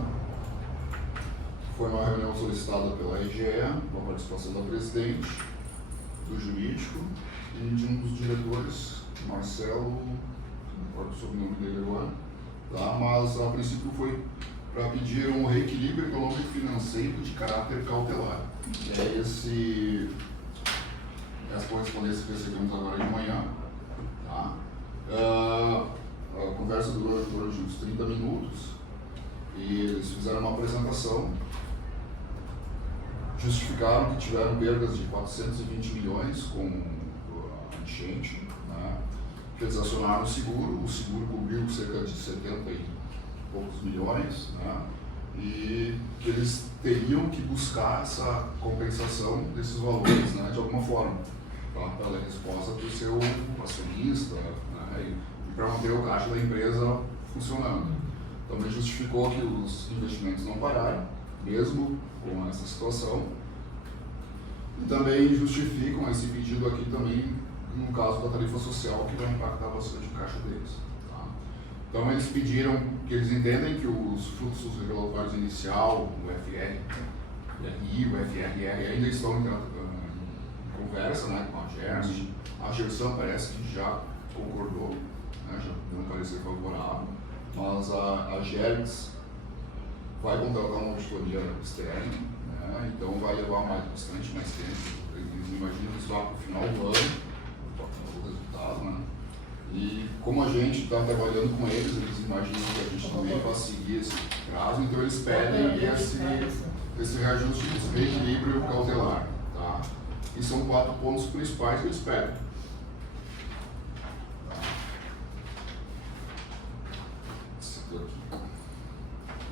Foi uma reunião solicitada pela EGE, com a participação da presidente, do jurídico e de um dos diretores Marcelo, não recordo o sobrenome dele agora, tá? Mas a princípio foi para pedir um reequilíbrio econômico e financeiro de caráter cautelar. É essa correspondência que recebemos agora de manhã. Tá? A conversa durou em torno de uns 30 minutos e eles fizeram uma apresentação, justificaram que tiveram perdas de 420 milhões com a enchente, né? Que eles acionaram o seguro cobriu cerca de 70 e poucos milhões, né? E que eles teriam que buscar essa compensação desses valores, né? De alguma forma, tá? Pela resposta do seu acionista, né? E para manter o caixa da empresa funcionando. Também justificou que os investimentos não pararam, mesmo com essa situação. E também justificam esse pedido aqui também no caso da tarifa social, que vai impactar bastante o caixa deles. Tá? Então eles pediram que eles entendem que os fluxos regulatórios inicial, o FR e o FRR ainda estão em conversa, né, com a GERS. A GERSAM parece que já concordou, né, já deu um parecer favorável, mas a GERS vai contratar uma auditoria externa, né, então vai levar bastante mais tempo. Eles imaginam que isso vá para o final do ano, o resultado, né? E como a gente está trabalhando com eles imaginam que a gente também vai seguir esse prazo, então eles pedem esse reajuste, esse reequilíbrio cautelar, tá? E são 4 pontos principais que eles pedem. Tá?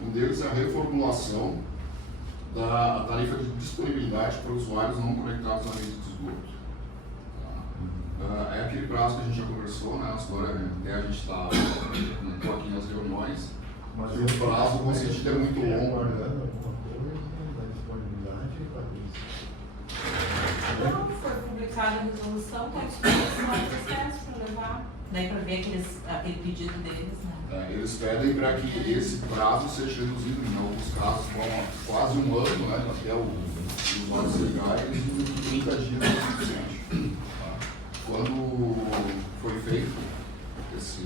Um deles é a reformulação da tarifa de disponibilidade para usuários não conectados à rede de esgoto. É aquele prazo que a gente já conversou, né? Até a gente comentou aqui nas reuniões. Mas o prazo consiste é muito longo. Não foi publicada a resolução, está disponível no processo para levar. Daí para ver aquele pedido deles, né? Eles pedem para que esse prazo seja reduzido, em alguns casos, quase um ano, né? Até os usuários se ligarem, e 30 dias é suficiente. Quando foi feito essa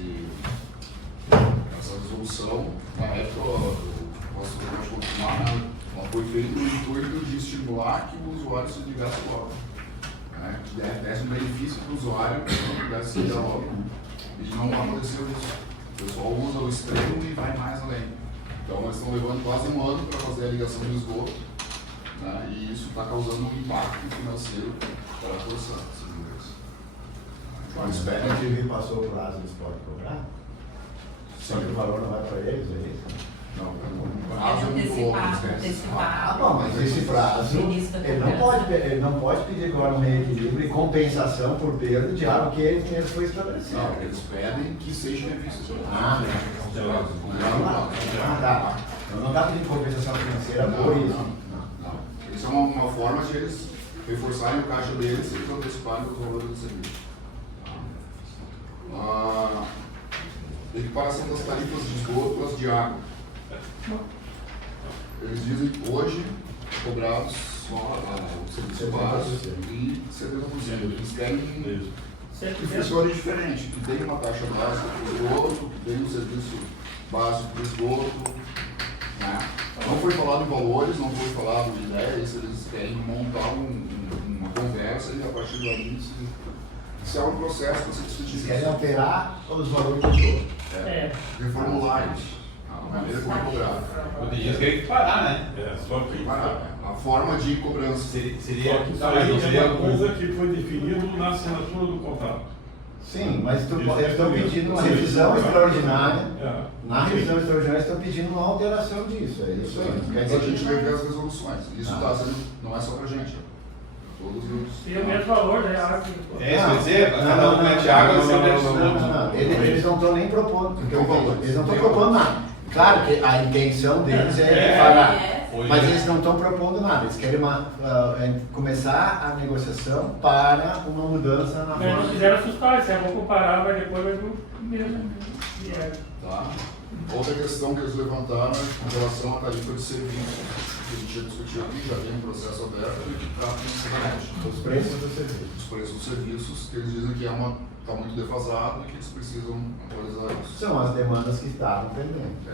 resolução, na época, eu posso confirmar, né, ela foi feita no intuito de estimular que o usuário se ligasse logo, né, que desse um benefício para o usuário que ele pudesse se ligar logo. E não aconteceu isso. O pessoal usa o extremo e vai mais além. Então, eles estão levando quase um ano para fazer a ligação do esgoto, né, e isso está causando um impacto financeiro para a população. Mas espera que ele passou o prazo, eles podem cobrar? Só que o valor não vai para eles, é isso? Não, o prazo é muito longo. Ah, bom, mas esse prazo, ele não pode pedir agora um reequilíbrio e compensação por perda de algo que ele foi estabelecido. Não, eles pedem que seja revisto. Tá. Então não dá pedindo compensação financeira por isso. Não. Isso é uma forma de eles reforçarem o caixa deles e eles anteciparem os valores do serviço. A equiparação das tarifas de esgoto às de água. Eles dizem que hoje cobrados só o serviço básico e 70%. Eles querem que funcione diferente, que tenha uma taxa básica para o esgoto, que tenha um serviço básico para o esgoto. Né? Não foi falado em valores, não foi falado de ideias, eles querem montar uma conversa e a partir daí isso é um processo para se discutir. Eles querem alterar os valores do esgoto. Reformular isso. A maneira como é cobrado. Eles querem que parar, né? Só que A forma de cobrança. Seria uma coisa que foi definido na assinatura do contrato. Sim, mas eles estão pedindo uma revisão extraordinária. Na revisão extraordinária estão pedindo uma alteração disso. É isso aí. Quer dizer, a gente rever as resoluções. Isso está sendo, não é só para a gente. Todos os. E o mesmo valor, né? Quer dizer, cada um mete água e não. Eles não estão nem propondo. Eles não estão propondo nada. Claro que a intenção deles é pagar. Mas eles não estão propondo nada, eles querem começar a negociação para uma mudança na forma. Eles não quiseram assustar, se é bom comparar, mas depois vai pro mesmo. Tá. Outra questão que eles levantaram é com relação à tarifa de serviço. que a gente já discutiu aqui, já tem um processo aberto e que está em Os preços dos serviços. os preços dos serviços, que eles dizem que está muito defasado e que eles precisam atualizar isso. São as demandas que estavam pendentes.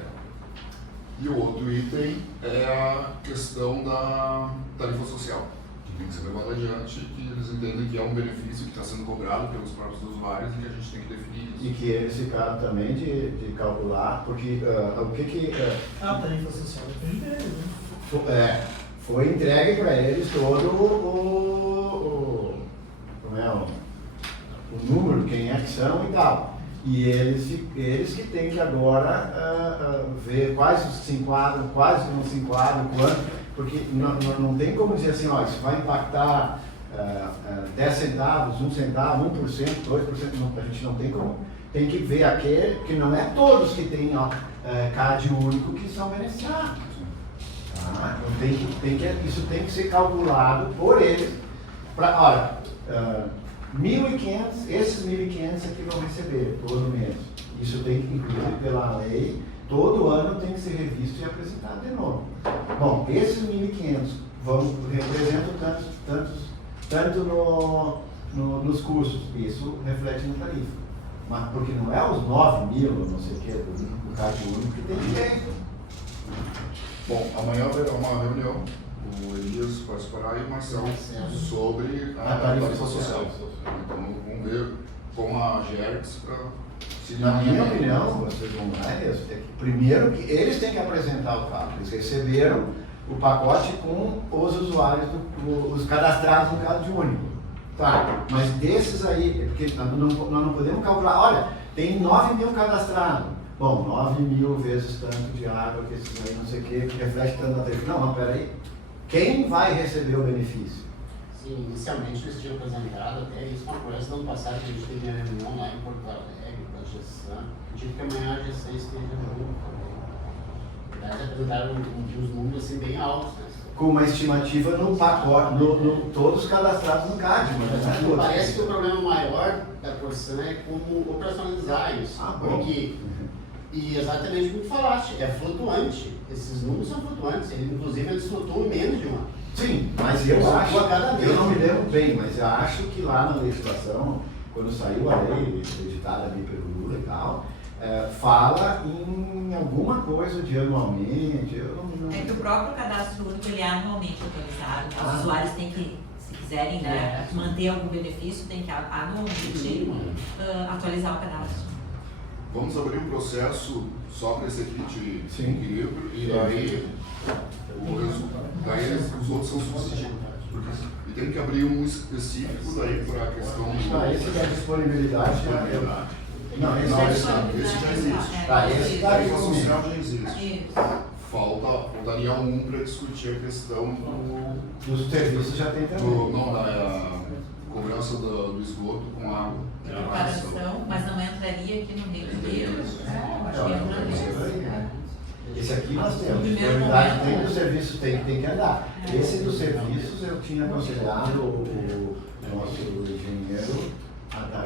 E o outro item é a questão da tarifa social, que tem que ser levada adiante, que eles entendem que é um benefício que está sendo cobrado pelos próprios usuários e que a gente tem que definir isso. E que eles ficaram também de calcular, porque o que A tarifa social depende deles, né? foi entregue para eles todo o número, quem é que são e tal. E eles que têm que agora ver quais se enquadram, quais não se enquadram, quanto, porque não tem como dizer assim, ó, isso vai impactar 10 centavos, 1 centavo, 1%, 2%, não, a gente não tem como. Tem que ver aquele, que não é todos que têm CAD único que são beneficiados. Tá? Então isso tem que ser calculado por eles. Olha, 1.500, esses 1.500 aqui vão receber todo mês. Isso tem que, inclusive pela lei, todo ano tem que ser revisto e apresentado de novo. Bom, esses 1.500 representam tanto nos cursos, isso reflete na tarifa. Mas porque não é os 9.000, não sei o que, do CAD único que tem direito. Bom, amanhã haverá uma reunião, o Elias participará e o Marcelo sobre a tarifa social. Então vamos ver com a GERX para se Na minha opinião, vocês vão lá, é que primeiro que eles têm que apresentar o carro. Eles receberam o pacote com os usuários, os cadastrados no CAD único. Tá, mas desses aí, porque nós não podemos calcular, olha, tem 9.000 cadastrados. Bom, 9.000 vezes tanto de água, que esses aí não sei o que reflete tanto na tarifa. Não, peraí. Quem vai receber o benefício? Sim, inicialmente eles tinham apresentado até isso, uma coisa do ano passado que a gente teve uma reunião lá em Porto Alegre, da GESAN. Digo que amanhã a GESAN esteja junto também. Eles apresentaram uns números assim bem altos, né? Com uma estimativa no pacote, todos cadastrados no CAD. Mas parece que o problema maior da Corsan é como operacionalizar isso. Porque, e exatamente como tu falaste, é flutuante. Esses números são flutuantes, inclusive eles flutuam em menos de um ano. Sim, mas eu acho, eu não me lembro bem, mas eu acho que lá na legislação, quando saiu a lei, editada ali pelo Lula e tal, fala em alguma coisa de anualmente, eu não. É que o próprio cadastro único ele é anualmente atualizado, né? Os usuários têm que, se quiserem manter algum benefício, tem que anualmente atualizar o cadastro. Vamos abrir um processo só para esse kit de equilíbrio e daí os outros são substituídos. E tem que abrir um específico daí para a questão do... Esse que é a disponibilidade. Não, esse já existe. Esse está aí social já existe. Isso. Faltaria um para discutir a questão dos serviços já tem também. Da cobrança do esgoto com água. Preparação, mas não entraria aqui no requeiro. Acho que entra nisso. Esse aqui nós temos. Prioridade tem dos serviços, tem que andar. Esse dos serviços eu tinha aconselhado o nosso engenheiro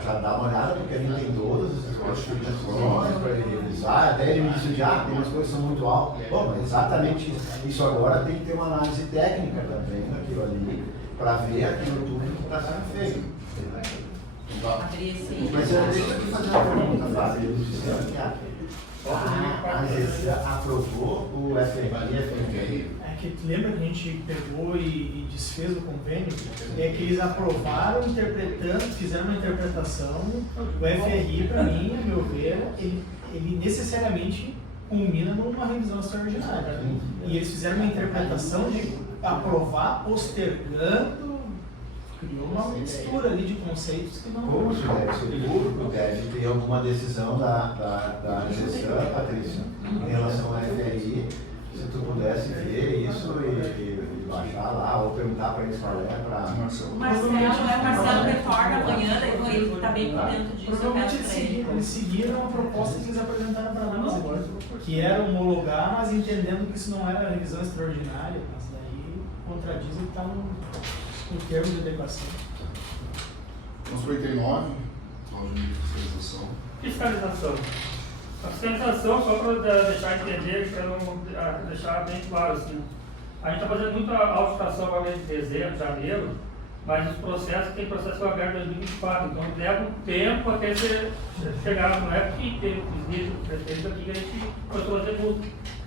já dá uma olhada, porque ele tem todas essas qualificações para ele revisar, até ele me disse tem umas coisas que são muito altas. Bom, mas exatamente isso agora tem que ter uma análise técnica também daquilo ali, para ver aquilo tudo que está sendo feito. Mas deixa eu te fazer uma pergunta, Fábio. Eles disseram que a GESAN aprovou o FRI. É que lembra que a gente pegou e desfez o convênio? É que eles aprovaram fizeram uma interpretação. O FRI, para mim, a meu ver, ele necessariamente culmina numa revisão extraordinária. E eles fizeram uma interpretação de aprovar postergando, criou uma mistura ali de conceitos que não... Como isso deve ser público, deve ter alguma decisão da GESAN, Patrícia, em relação ao FRI. Se tu pudesse ver isso e baixar lá, ou perguntar para eles qual é, para... O Marcelo retorna amanhã, ele está bem por dentro disso. Provavelmente eles seguiram a proposta que eles apresentaram para nós agora, que era homologar, mas entendendo que isso não era revisão extraordinária, mas daí contradiz o que está no termo de adequação. Vamos para o item 9, de fiscalização. Fiscalização. A fiscalização, só para deixar entender, para não deixar bem claro assim, A gente está fazendo muita autoestação agora em dezembro, janeiro, mas os processos, tem processo aberto em 2024, então leva um tempo até você chegar, não é porque tem os níveis do prefeito aqui que a gente começou a fazer multa.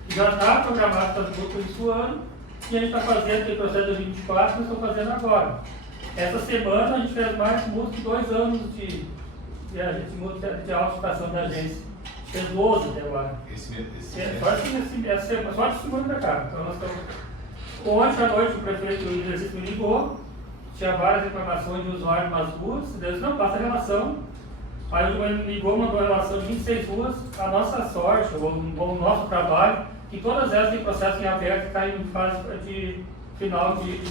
Já está programado as multas esse ano, e a gente está fazendo, tem processo de 2024, que nós estamos fazendo agora. Essa semana a gente fez mais multas de 2 anos de autoestação da agência. A gente fez 12 até agora. Só de segunda da cara. Então nós estamos... Ontem à noite o prefeito do exercício me ligou, tinha várias reclamações de usuários nas ruas, Deus não passa a relação. Aí ele me ligou, mandou a relação de 26 ruas, a nossa sorte, o nosso trabalho, que todas elas têm processo em aberto e está em fase de final de...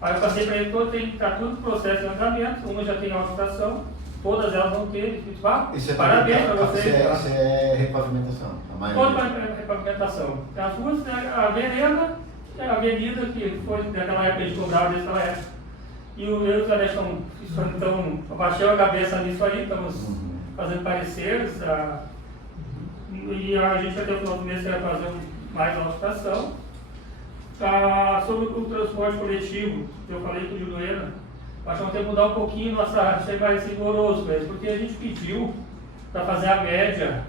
Aí eu passei para ele, está tudo processo em andamento, uma já tem autoestação, todas elas vão ter, ele disse, parabéns para vocês. Isso é repavimentação, a maioria. Toda repavimentação. As ruas, a vereda, a avenida que foi daquela época de cobrar daquela época. E eu e o Zé estão abaixando a cabeça nisso aí, estamos fazendo pareceres, e a gente até o final do mês vai fazer mais autoestação. Sobre o transporte coletivo, eu falei com o Juliana, acho que vamos ter que mudar um pouquinho nossa, ser mais rigoroso mesmo, porque a gente pediu para fazer a média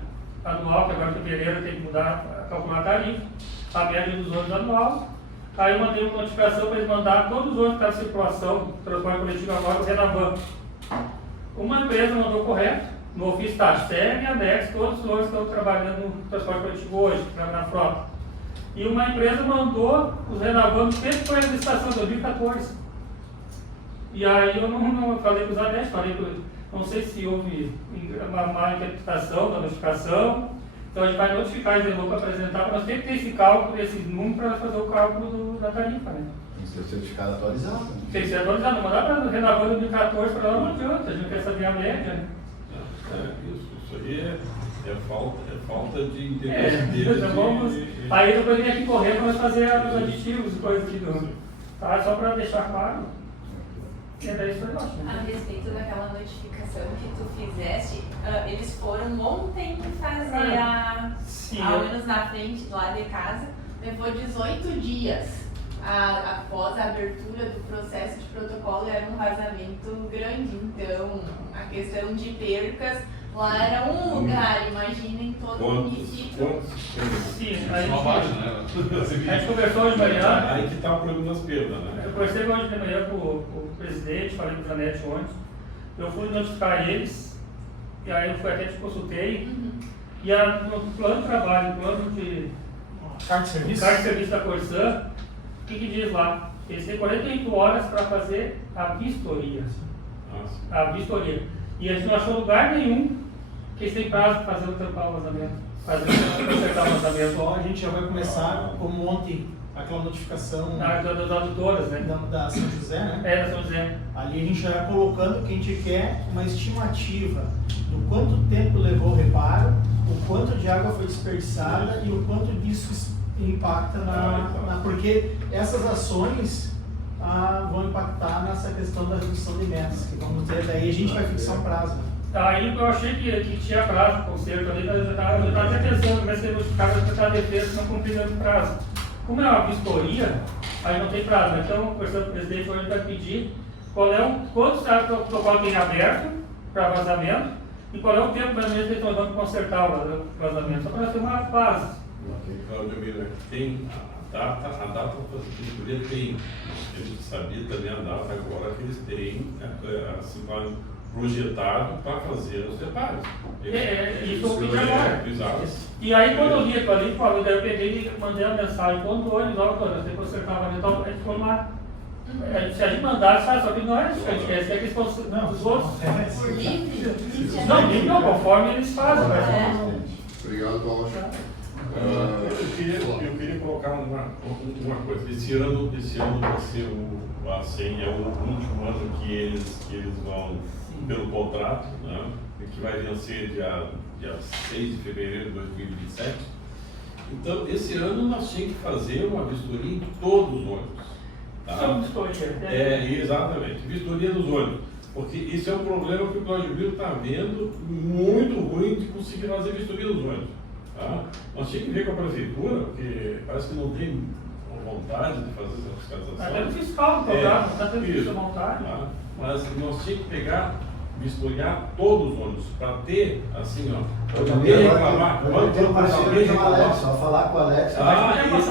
anual, que agora o fevereiro tem que mudar, calcular a tarifa, a média dos ônibus anual. Aí eu mandei uma notificação para eles mandar todos os ônibus que estão em circulação, transporte coletivo agora, o Renavan. Uma empresa mandou correto, no ofício está SEG e ANEX, todos os ônibus estão trabalhando no transporte coletivo hoje, na frota. E uma empresa mandou os Renavan no tempo que foi a licitação de 2014. E aí eu não falei com os ANEX, não sei se houve uma má interpretação da notificação. Então a gente vai notificar eles para apresentar, para nós temos que ter esse cálculo, esse número para fazer o cálculo da tarifa, né? Tem que ser o certificado atualizado. Né? Tem que ser atualizado, não mandar para renovar em 2014 para lá não adianta, a gente quer saber a média, né? Isso aí é falta de interesse. Aí depois vem aqui correr para nós fazer os aditivos e coisas aqui do. Tá? Só para deixar claro. E daí isso foi ótimo. A respeito daquela notificação que tu fizeste, eles foram ontem fazer ao menos na frente, lá de casa, levou 18 dias. Após a abertura do processo de protocolo era um vazamento grande, então a questão de percas lá era um lugar, imaginem todo o município. Sim, a gente conversou hoje de manhã. Aí que está o problema das perdas, né? Eu conversei hoje de manhã com o presidente, falei com o Zanetti ontem. Eu fui notificar eles, e aí eu até te consultei. E no plano de trabalho, no plano de carta de serviço da Corsã, o que diz lá? Eles têm 48 horas para fazer a vistoria. A vistoria. E a gente não achou lugar nenhum que eles têm prazo para fazer o vazamento. Consertar o vazamento. Então a gente já vai começar, como ontem, aquela notificação das auditoras, né? Da São José, né? É, da São José. Ali a gente já vai colocando que a gente quer uma estimativa do quanto tempo levou o reparo, o quanto de água foi desperdiçada e o quanto disso impacta porque essas ações vão impactar nessa questão da redução de metas, que vamos ter, daí a gente vai fixar um prazo. Aí eu achei que tinha prazo para o conserto ali, eu estava até pensando, mas se notificado vai tentar a defesa não cumprindo o prazo. Como é uma vistoria, aí não tem prazo. Então, conversando com o presidente, hoje vai pedir quanto o protocolo tem aberto para vazamento e qual é o tempo mais ou menos que eles estão dando para consertar o vazamento, só para ter uma base. Cláudio Miller, tem a data para fazer tem. A gente sabia também a data agora que eles têm assim, projetado para fazer os reparos. Isso eu pedi agora. Exato. E aí quando eu li aquilo ali, daí eu peguei e mandei uma mensagem para o Antônio, nós temos que consertar o vazamento, a gente foi lá. Se a gente mandar, só que não é isso que a gente quer, é que eles possam. Os outros. Por livre? Não, conforme eles fazem. Obrigado, Paulo. Eu queria colocar uma coisa. Esse ano vai ser é o último ano que eles vão pelo contrato, né, que vai vencer dia 6 de fevereiro de 2027. Então, esse ano nós tínhamos que fazer uma vistoria em todos os ônibus. Tá? Exatamente, vistoria dos ônibus. Porque isso é um problema que o Cláudio Miller está vendo muito ruim de conseguir fazer vistoria dos ônibus. Tá? Nós tínhamos que ver com a prefeitura, porque parece que não tem vontade de fazer essa fiscalização. Até no fiscal do programa, não está tendo isso à vontade. Tá? Mas nós tínhamos que pegar, vistoriar todos os ônibus, para ter, assim, ó, Eu poder também reclamar. eu tenho parceiro com o Alex, só falar com o Alex.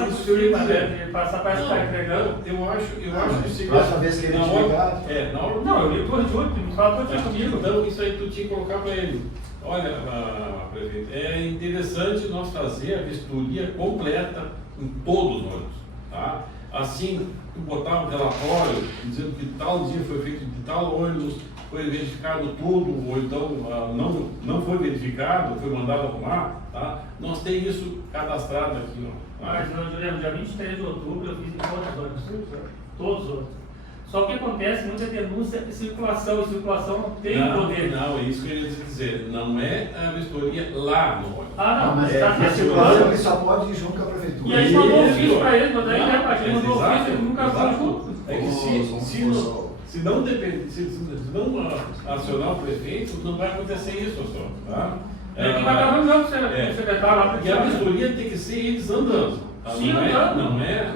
Isso que eu ia dizer. Ele passar para estar entregando. Eu acho que se Próxima vez que ele te ligar. na hora. Não, eu li tudo junto, me fala tudo comigo. Então, isso aí tu tinha que colocar para ele. Olha, prefeito, é interessante nós fazer a vistoria completa em todos os ônibus, tá? Assim, tu botar um relatório dizendo que tal dia foi feito de tal ônibus, foi verificado tudo, ou então não foi verificado, foi mandado arrumar, tá? Nós temos isso cadastrado aqui, ó. Tá? Mas no dia 23 de outubro eu fiz em todos os ônibus, todos os outros. Só que acontece muita denúncia de circulação, e circulação não tem poder. Não, é isso que eu ia dizer. Não é a vistoria lá no ônibus. Não, Mas está a circulação ele só pode ir junto com a prefeitura. E aí mandou ofício para ele, mas daí a gente mandou Exato, ofício, ele nunca foi junto. É que se não depende, se não acionar o prefeito, não vai acontecer isso, só, tá? Tem que pagar um jogo com o secretário lá para E a vistoria tem que ser eles andando. Tá? Sim, não andando. é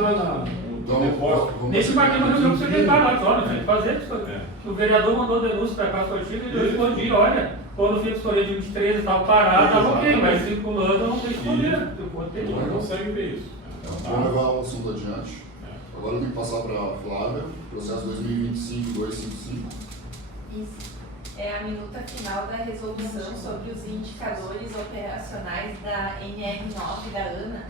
lá no depósito. Nesse marquei uma reunião com o secretário lá, olha, tem que fazer isso. É. O vereador mandou denúncia para a Casa Partido e eu respondi, olha, quando fiz escolher de 23 e tal, parado, estava ok, mas circulando não tem escolher. Não consegue ver isso. Vamos levar o assunto adiante. Agora eu tenho que passar para a Flávia, processo 2025-255. Isso. É a minuta final da resolução sobre os indicadores operacionais da NR9 da ANA,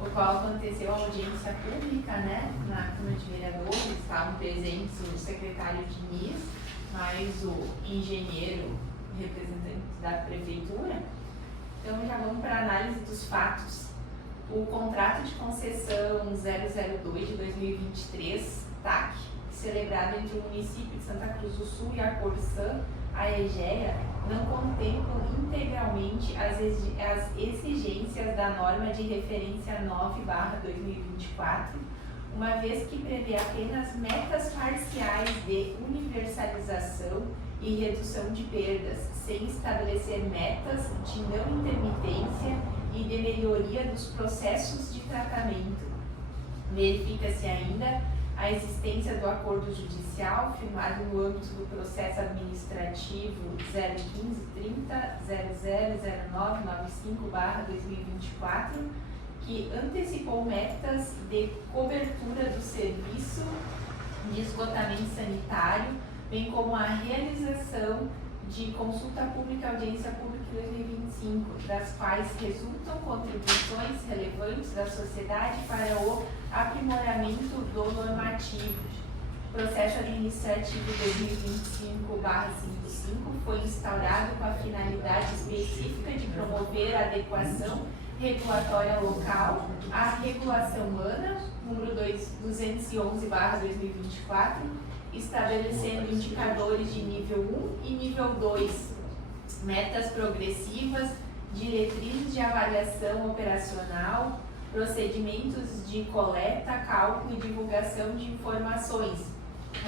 o qual aconteceu a audiência pública, né, na Câmara de Vereadores. Estavam presentes o secretário Diniz, mais o engenheiro representante da prefeitura. Então já vamos para a análise dos fatos. O contrato de concessão 002 de 2023, TAC, celebrado entre o município de Santa Cruz do Sul e a Corsã, a EGEA, não contemplam integralmente as exigências da norma de referência 9/2024, uma vez que prevê apenas metas parciais de universalização e redução de perdas, sem estabelecer metas de não intermitência e de melhoria dos processos de tratamento. Verifica-se ainda a existência do acordo judicial firmado no âmbito do processo administrativo 015-30-000995/2024, que antecipou metas de cobertura do serviço de esgotamento sanitário, bem como a realização de consulta pública e audiência pública em 2025, das quais resultam contribuições relevantes da sociedade para o aprimoramento do normativo. O processo administrativo 2025/55 foi instaurado com a finalidade específica de promover a adequação regulatória local à regulação ANA, número 211/2024, estabelecendo indicadores de nível 1 e nível 2, metas progressivas, diretrizes de avaliação operacional, procedimentos de coleta, cálculo e divulgação de informações,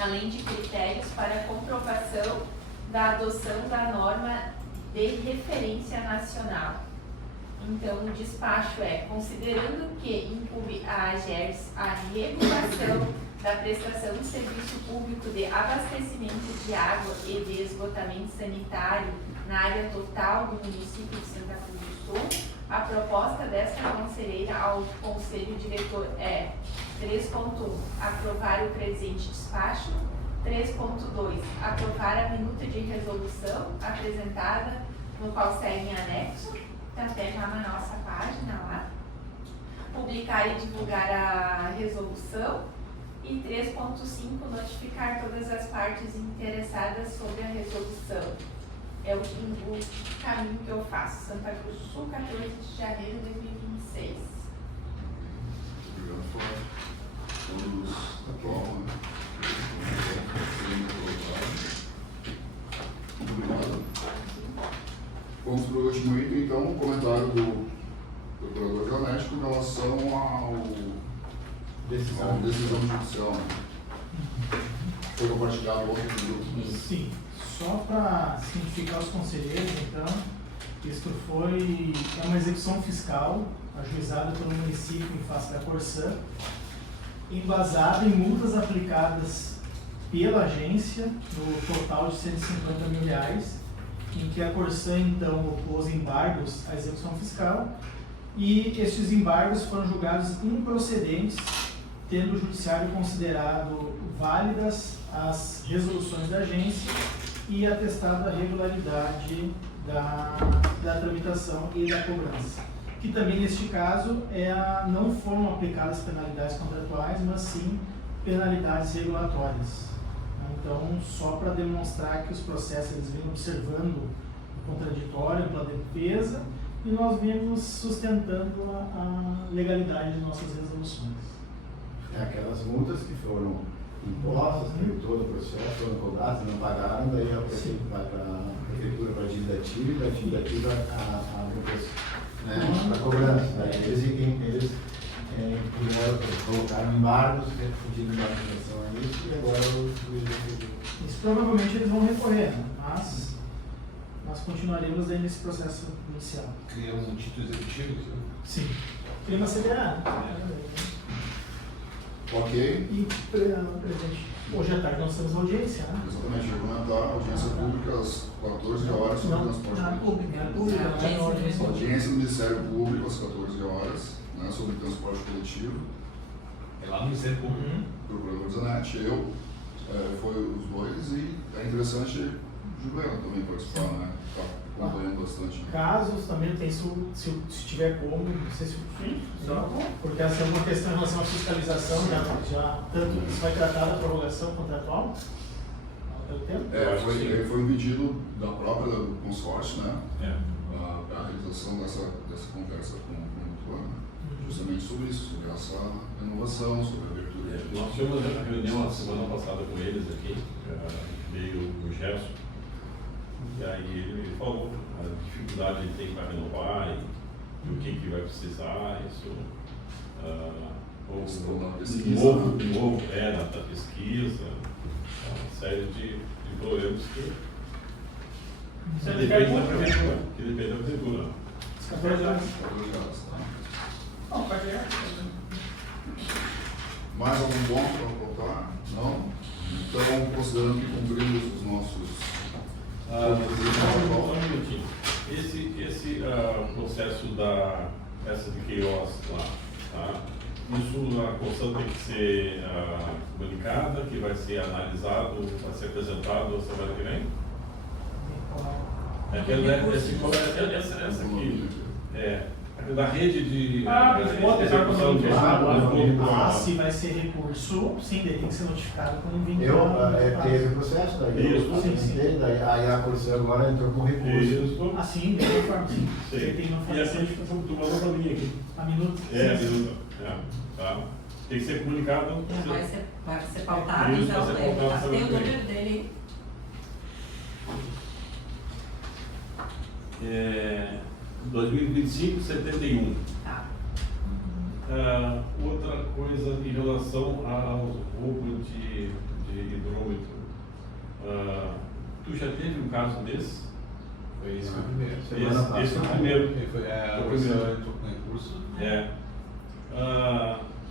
além de critérios para a comprovação da adoção da norma de referência nacional. Então, o despacho é: considerando que incumbe a AGERS a regulação da prestação de serviço público de abastecimento de água e de esgotamento sanitário na área total do município de Santa Cruz do Sul, a proposta desta conselheira ao Conselho Diretor é 3.1. Aprovar o presente despacho. 3.2. Aprovar a minuta de resolução apresentada, no qual segue em anexo, está até já na nossa página lá. Publicar e divulgar a resolução. E 3.5, notificar todas as partes interessadas sobre a resolução. É o caminho que eu faço. Santa Cruz do Sul, 14 de janeiro de 2026. Obrigado, Flávio. Todos aprovam, né? Muito obrigado. Vamos para o último item, então, um comentário do procurador Janete com relação ao decisão judicial. Foi compartilhado ontem no grupo. Sim, só para cientificar os conselheiros, então, isto é uma execução fiscal ajuizada pelo município em face da Corsã, embasada em multas aplicadas pela agência, no total de R$150 mil, em que a Corsã então opôs embargos à execução fiscal, e esses embargos foram julgados improcedentes, tendo o judiciário considerado válidas as resoluções da agência e atestado a regularidade da tramitação e da cobrança. Que também neste caso não foram aplicadas penalidades contratuais, mas sim penalidades regulatórias. Então, só para demonstrar que os processos eles vêm observando o contraditório, a defesa, e nós viemos sustentando a legalidade de nossas resoluções. Aquelas multas que foram impostas, teve todo o processo, foram cobradas, não pagaram, daí a prefeitura vai para a prefeitura para a dívida ativa, e da dívida ativa a cobrança. Né? Eles colocaram embargos, pedindo uma atenção a isso, e agora o juiz. Isso provavelmente eles vão recorrer, né? Mas nós continuaremos aí nesse processo inicial. Criamos um título executivo? Sim. Cria uma CDA, né? Ok. E, presidente, hoje à tarde nós temos audiência, né? Exatamente, regulamentar, audiência pública às 14 horas sobre transporte coletivo. Audiência do Ministério Público às 14 horas, né, sobre transporte coletivo. É lá no Ministério Público. Procurador Zanetti, eu, foi os dois, e é interessante Juliana também participar, né? Está acompanhando bastante. Casos também tem, se tiver como, não sei se porque essa é uma questão em relação à fiscalização, já tanto isso vai tratar da prorrogação contratual? Foi um pedido da própria do consórcio, né? A realização dessa conversa com o plano, justamente sobre isso, sobre essa renovação, sobre a abertura. Nós tivemos uma reunião a semana passada com eles aqui, veio o Gerson, e aí ele falou a dificuldade que ele tem para renovar e o que vai precisar, isso. O novo da pesquisa, uma série de problemas que depende da prefeitura. 14 horas. Mais algum ponto para colocar? Não? Então, considerando que cumprimos os nossos... Só um minutinho. Esse processo essa de QOS lá, tá? Isso a Corsã tem que ser comunicada, que vai ser analisado, vai ser apresentado a semana que vem? Essa aqui, da rede de execução de se vai ser recurso, sim, daí tem que ser notificado quando vir. Teve o processo, daí a Corsã agora entrou com recurso. Assim, da mesma forma, sim. Tem uma e essa notificação que tu mandou para mim aqui. A minuto. Tá. Tem que ser comunicado. Vai ser pautado, então, tem o número dele. 2025, 71. Tá. Outra coisa em relação aos roubos de hidrômetro. Tu já teve um caso desse? Foi esse o primeiro. Esse foi o primeiro. Entrou com recurso.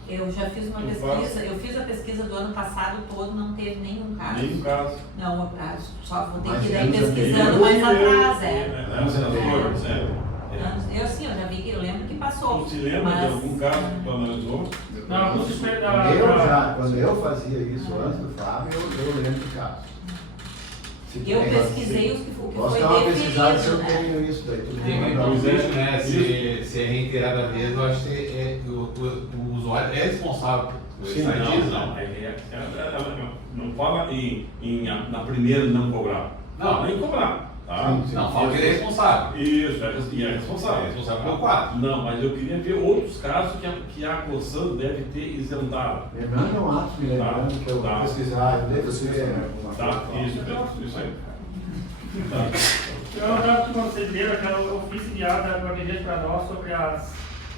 Eu já fiz uma pesquisa, eu fiz a pesquisa do ano passado todo, não teve nenhum caso. Nenhum caso. Não, só vou ter que ir pesquisando mais atrás, eu já vi que eu lembro que passou. Tu se lembra de algum caso que tu analisou? Quando eu fazia isso antes do Fábio, eu lembro do caso. Eu pesquisei o que foi definido. Se eu né? tenho isso daí, tudo tem uma inclusão, né? Se é reiterada vez, eu acho que o usuário é responsável por isso. Não fala na primeira não cobrar. Não, nem cobrar. Tá? Não, fala que ele é responsável. Isso, e é responsável. É responsável pelo quadro. Não, mas eu queria ver outros casos que a Corsã deve ter isentado. Me manda um ato me lembrando que eu vou pesquisar, eu devo ser alguma coisa. Isso aí. Eu estava com vocês viram aquela ofício enviada para nós sobre as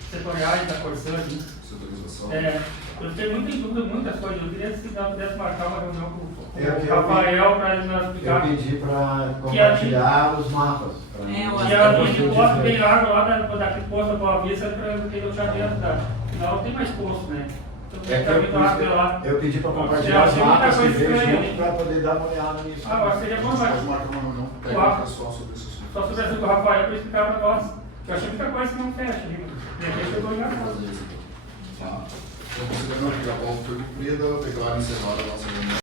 setoriais da Corsã. Setorização. Eu fiquei muito em dúvida, muitas coisas. Eu queria se nós pudesse marcar uma reunião com o Rafael para ele nos explicar. Eu pedi para compartilhar os mapas, E a linha de poço tem água lá daqui poço da Boa Vista para que eu tinha dentro da. Não, não tem mais poço, né? Eu pedi para compartilhar as mapas que veio junto para poder dar uma olhada nisso. Ah, eu acho que seria bom, Pode mas. marcar uma reunião técnica só sobre esse assunto. Só sobre o Rafael para explicar para nós. Eu achei muita coisa que não fecha, viu? De repente eu vou ligar para Tá? Então, considerando que a pauta foi cumprida, declaro encerrada a nossa reunião.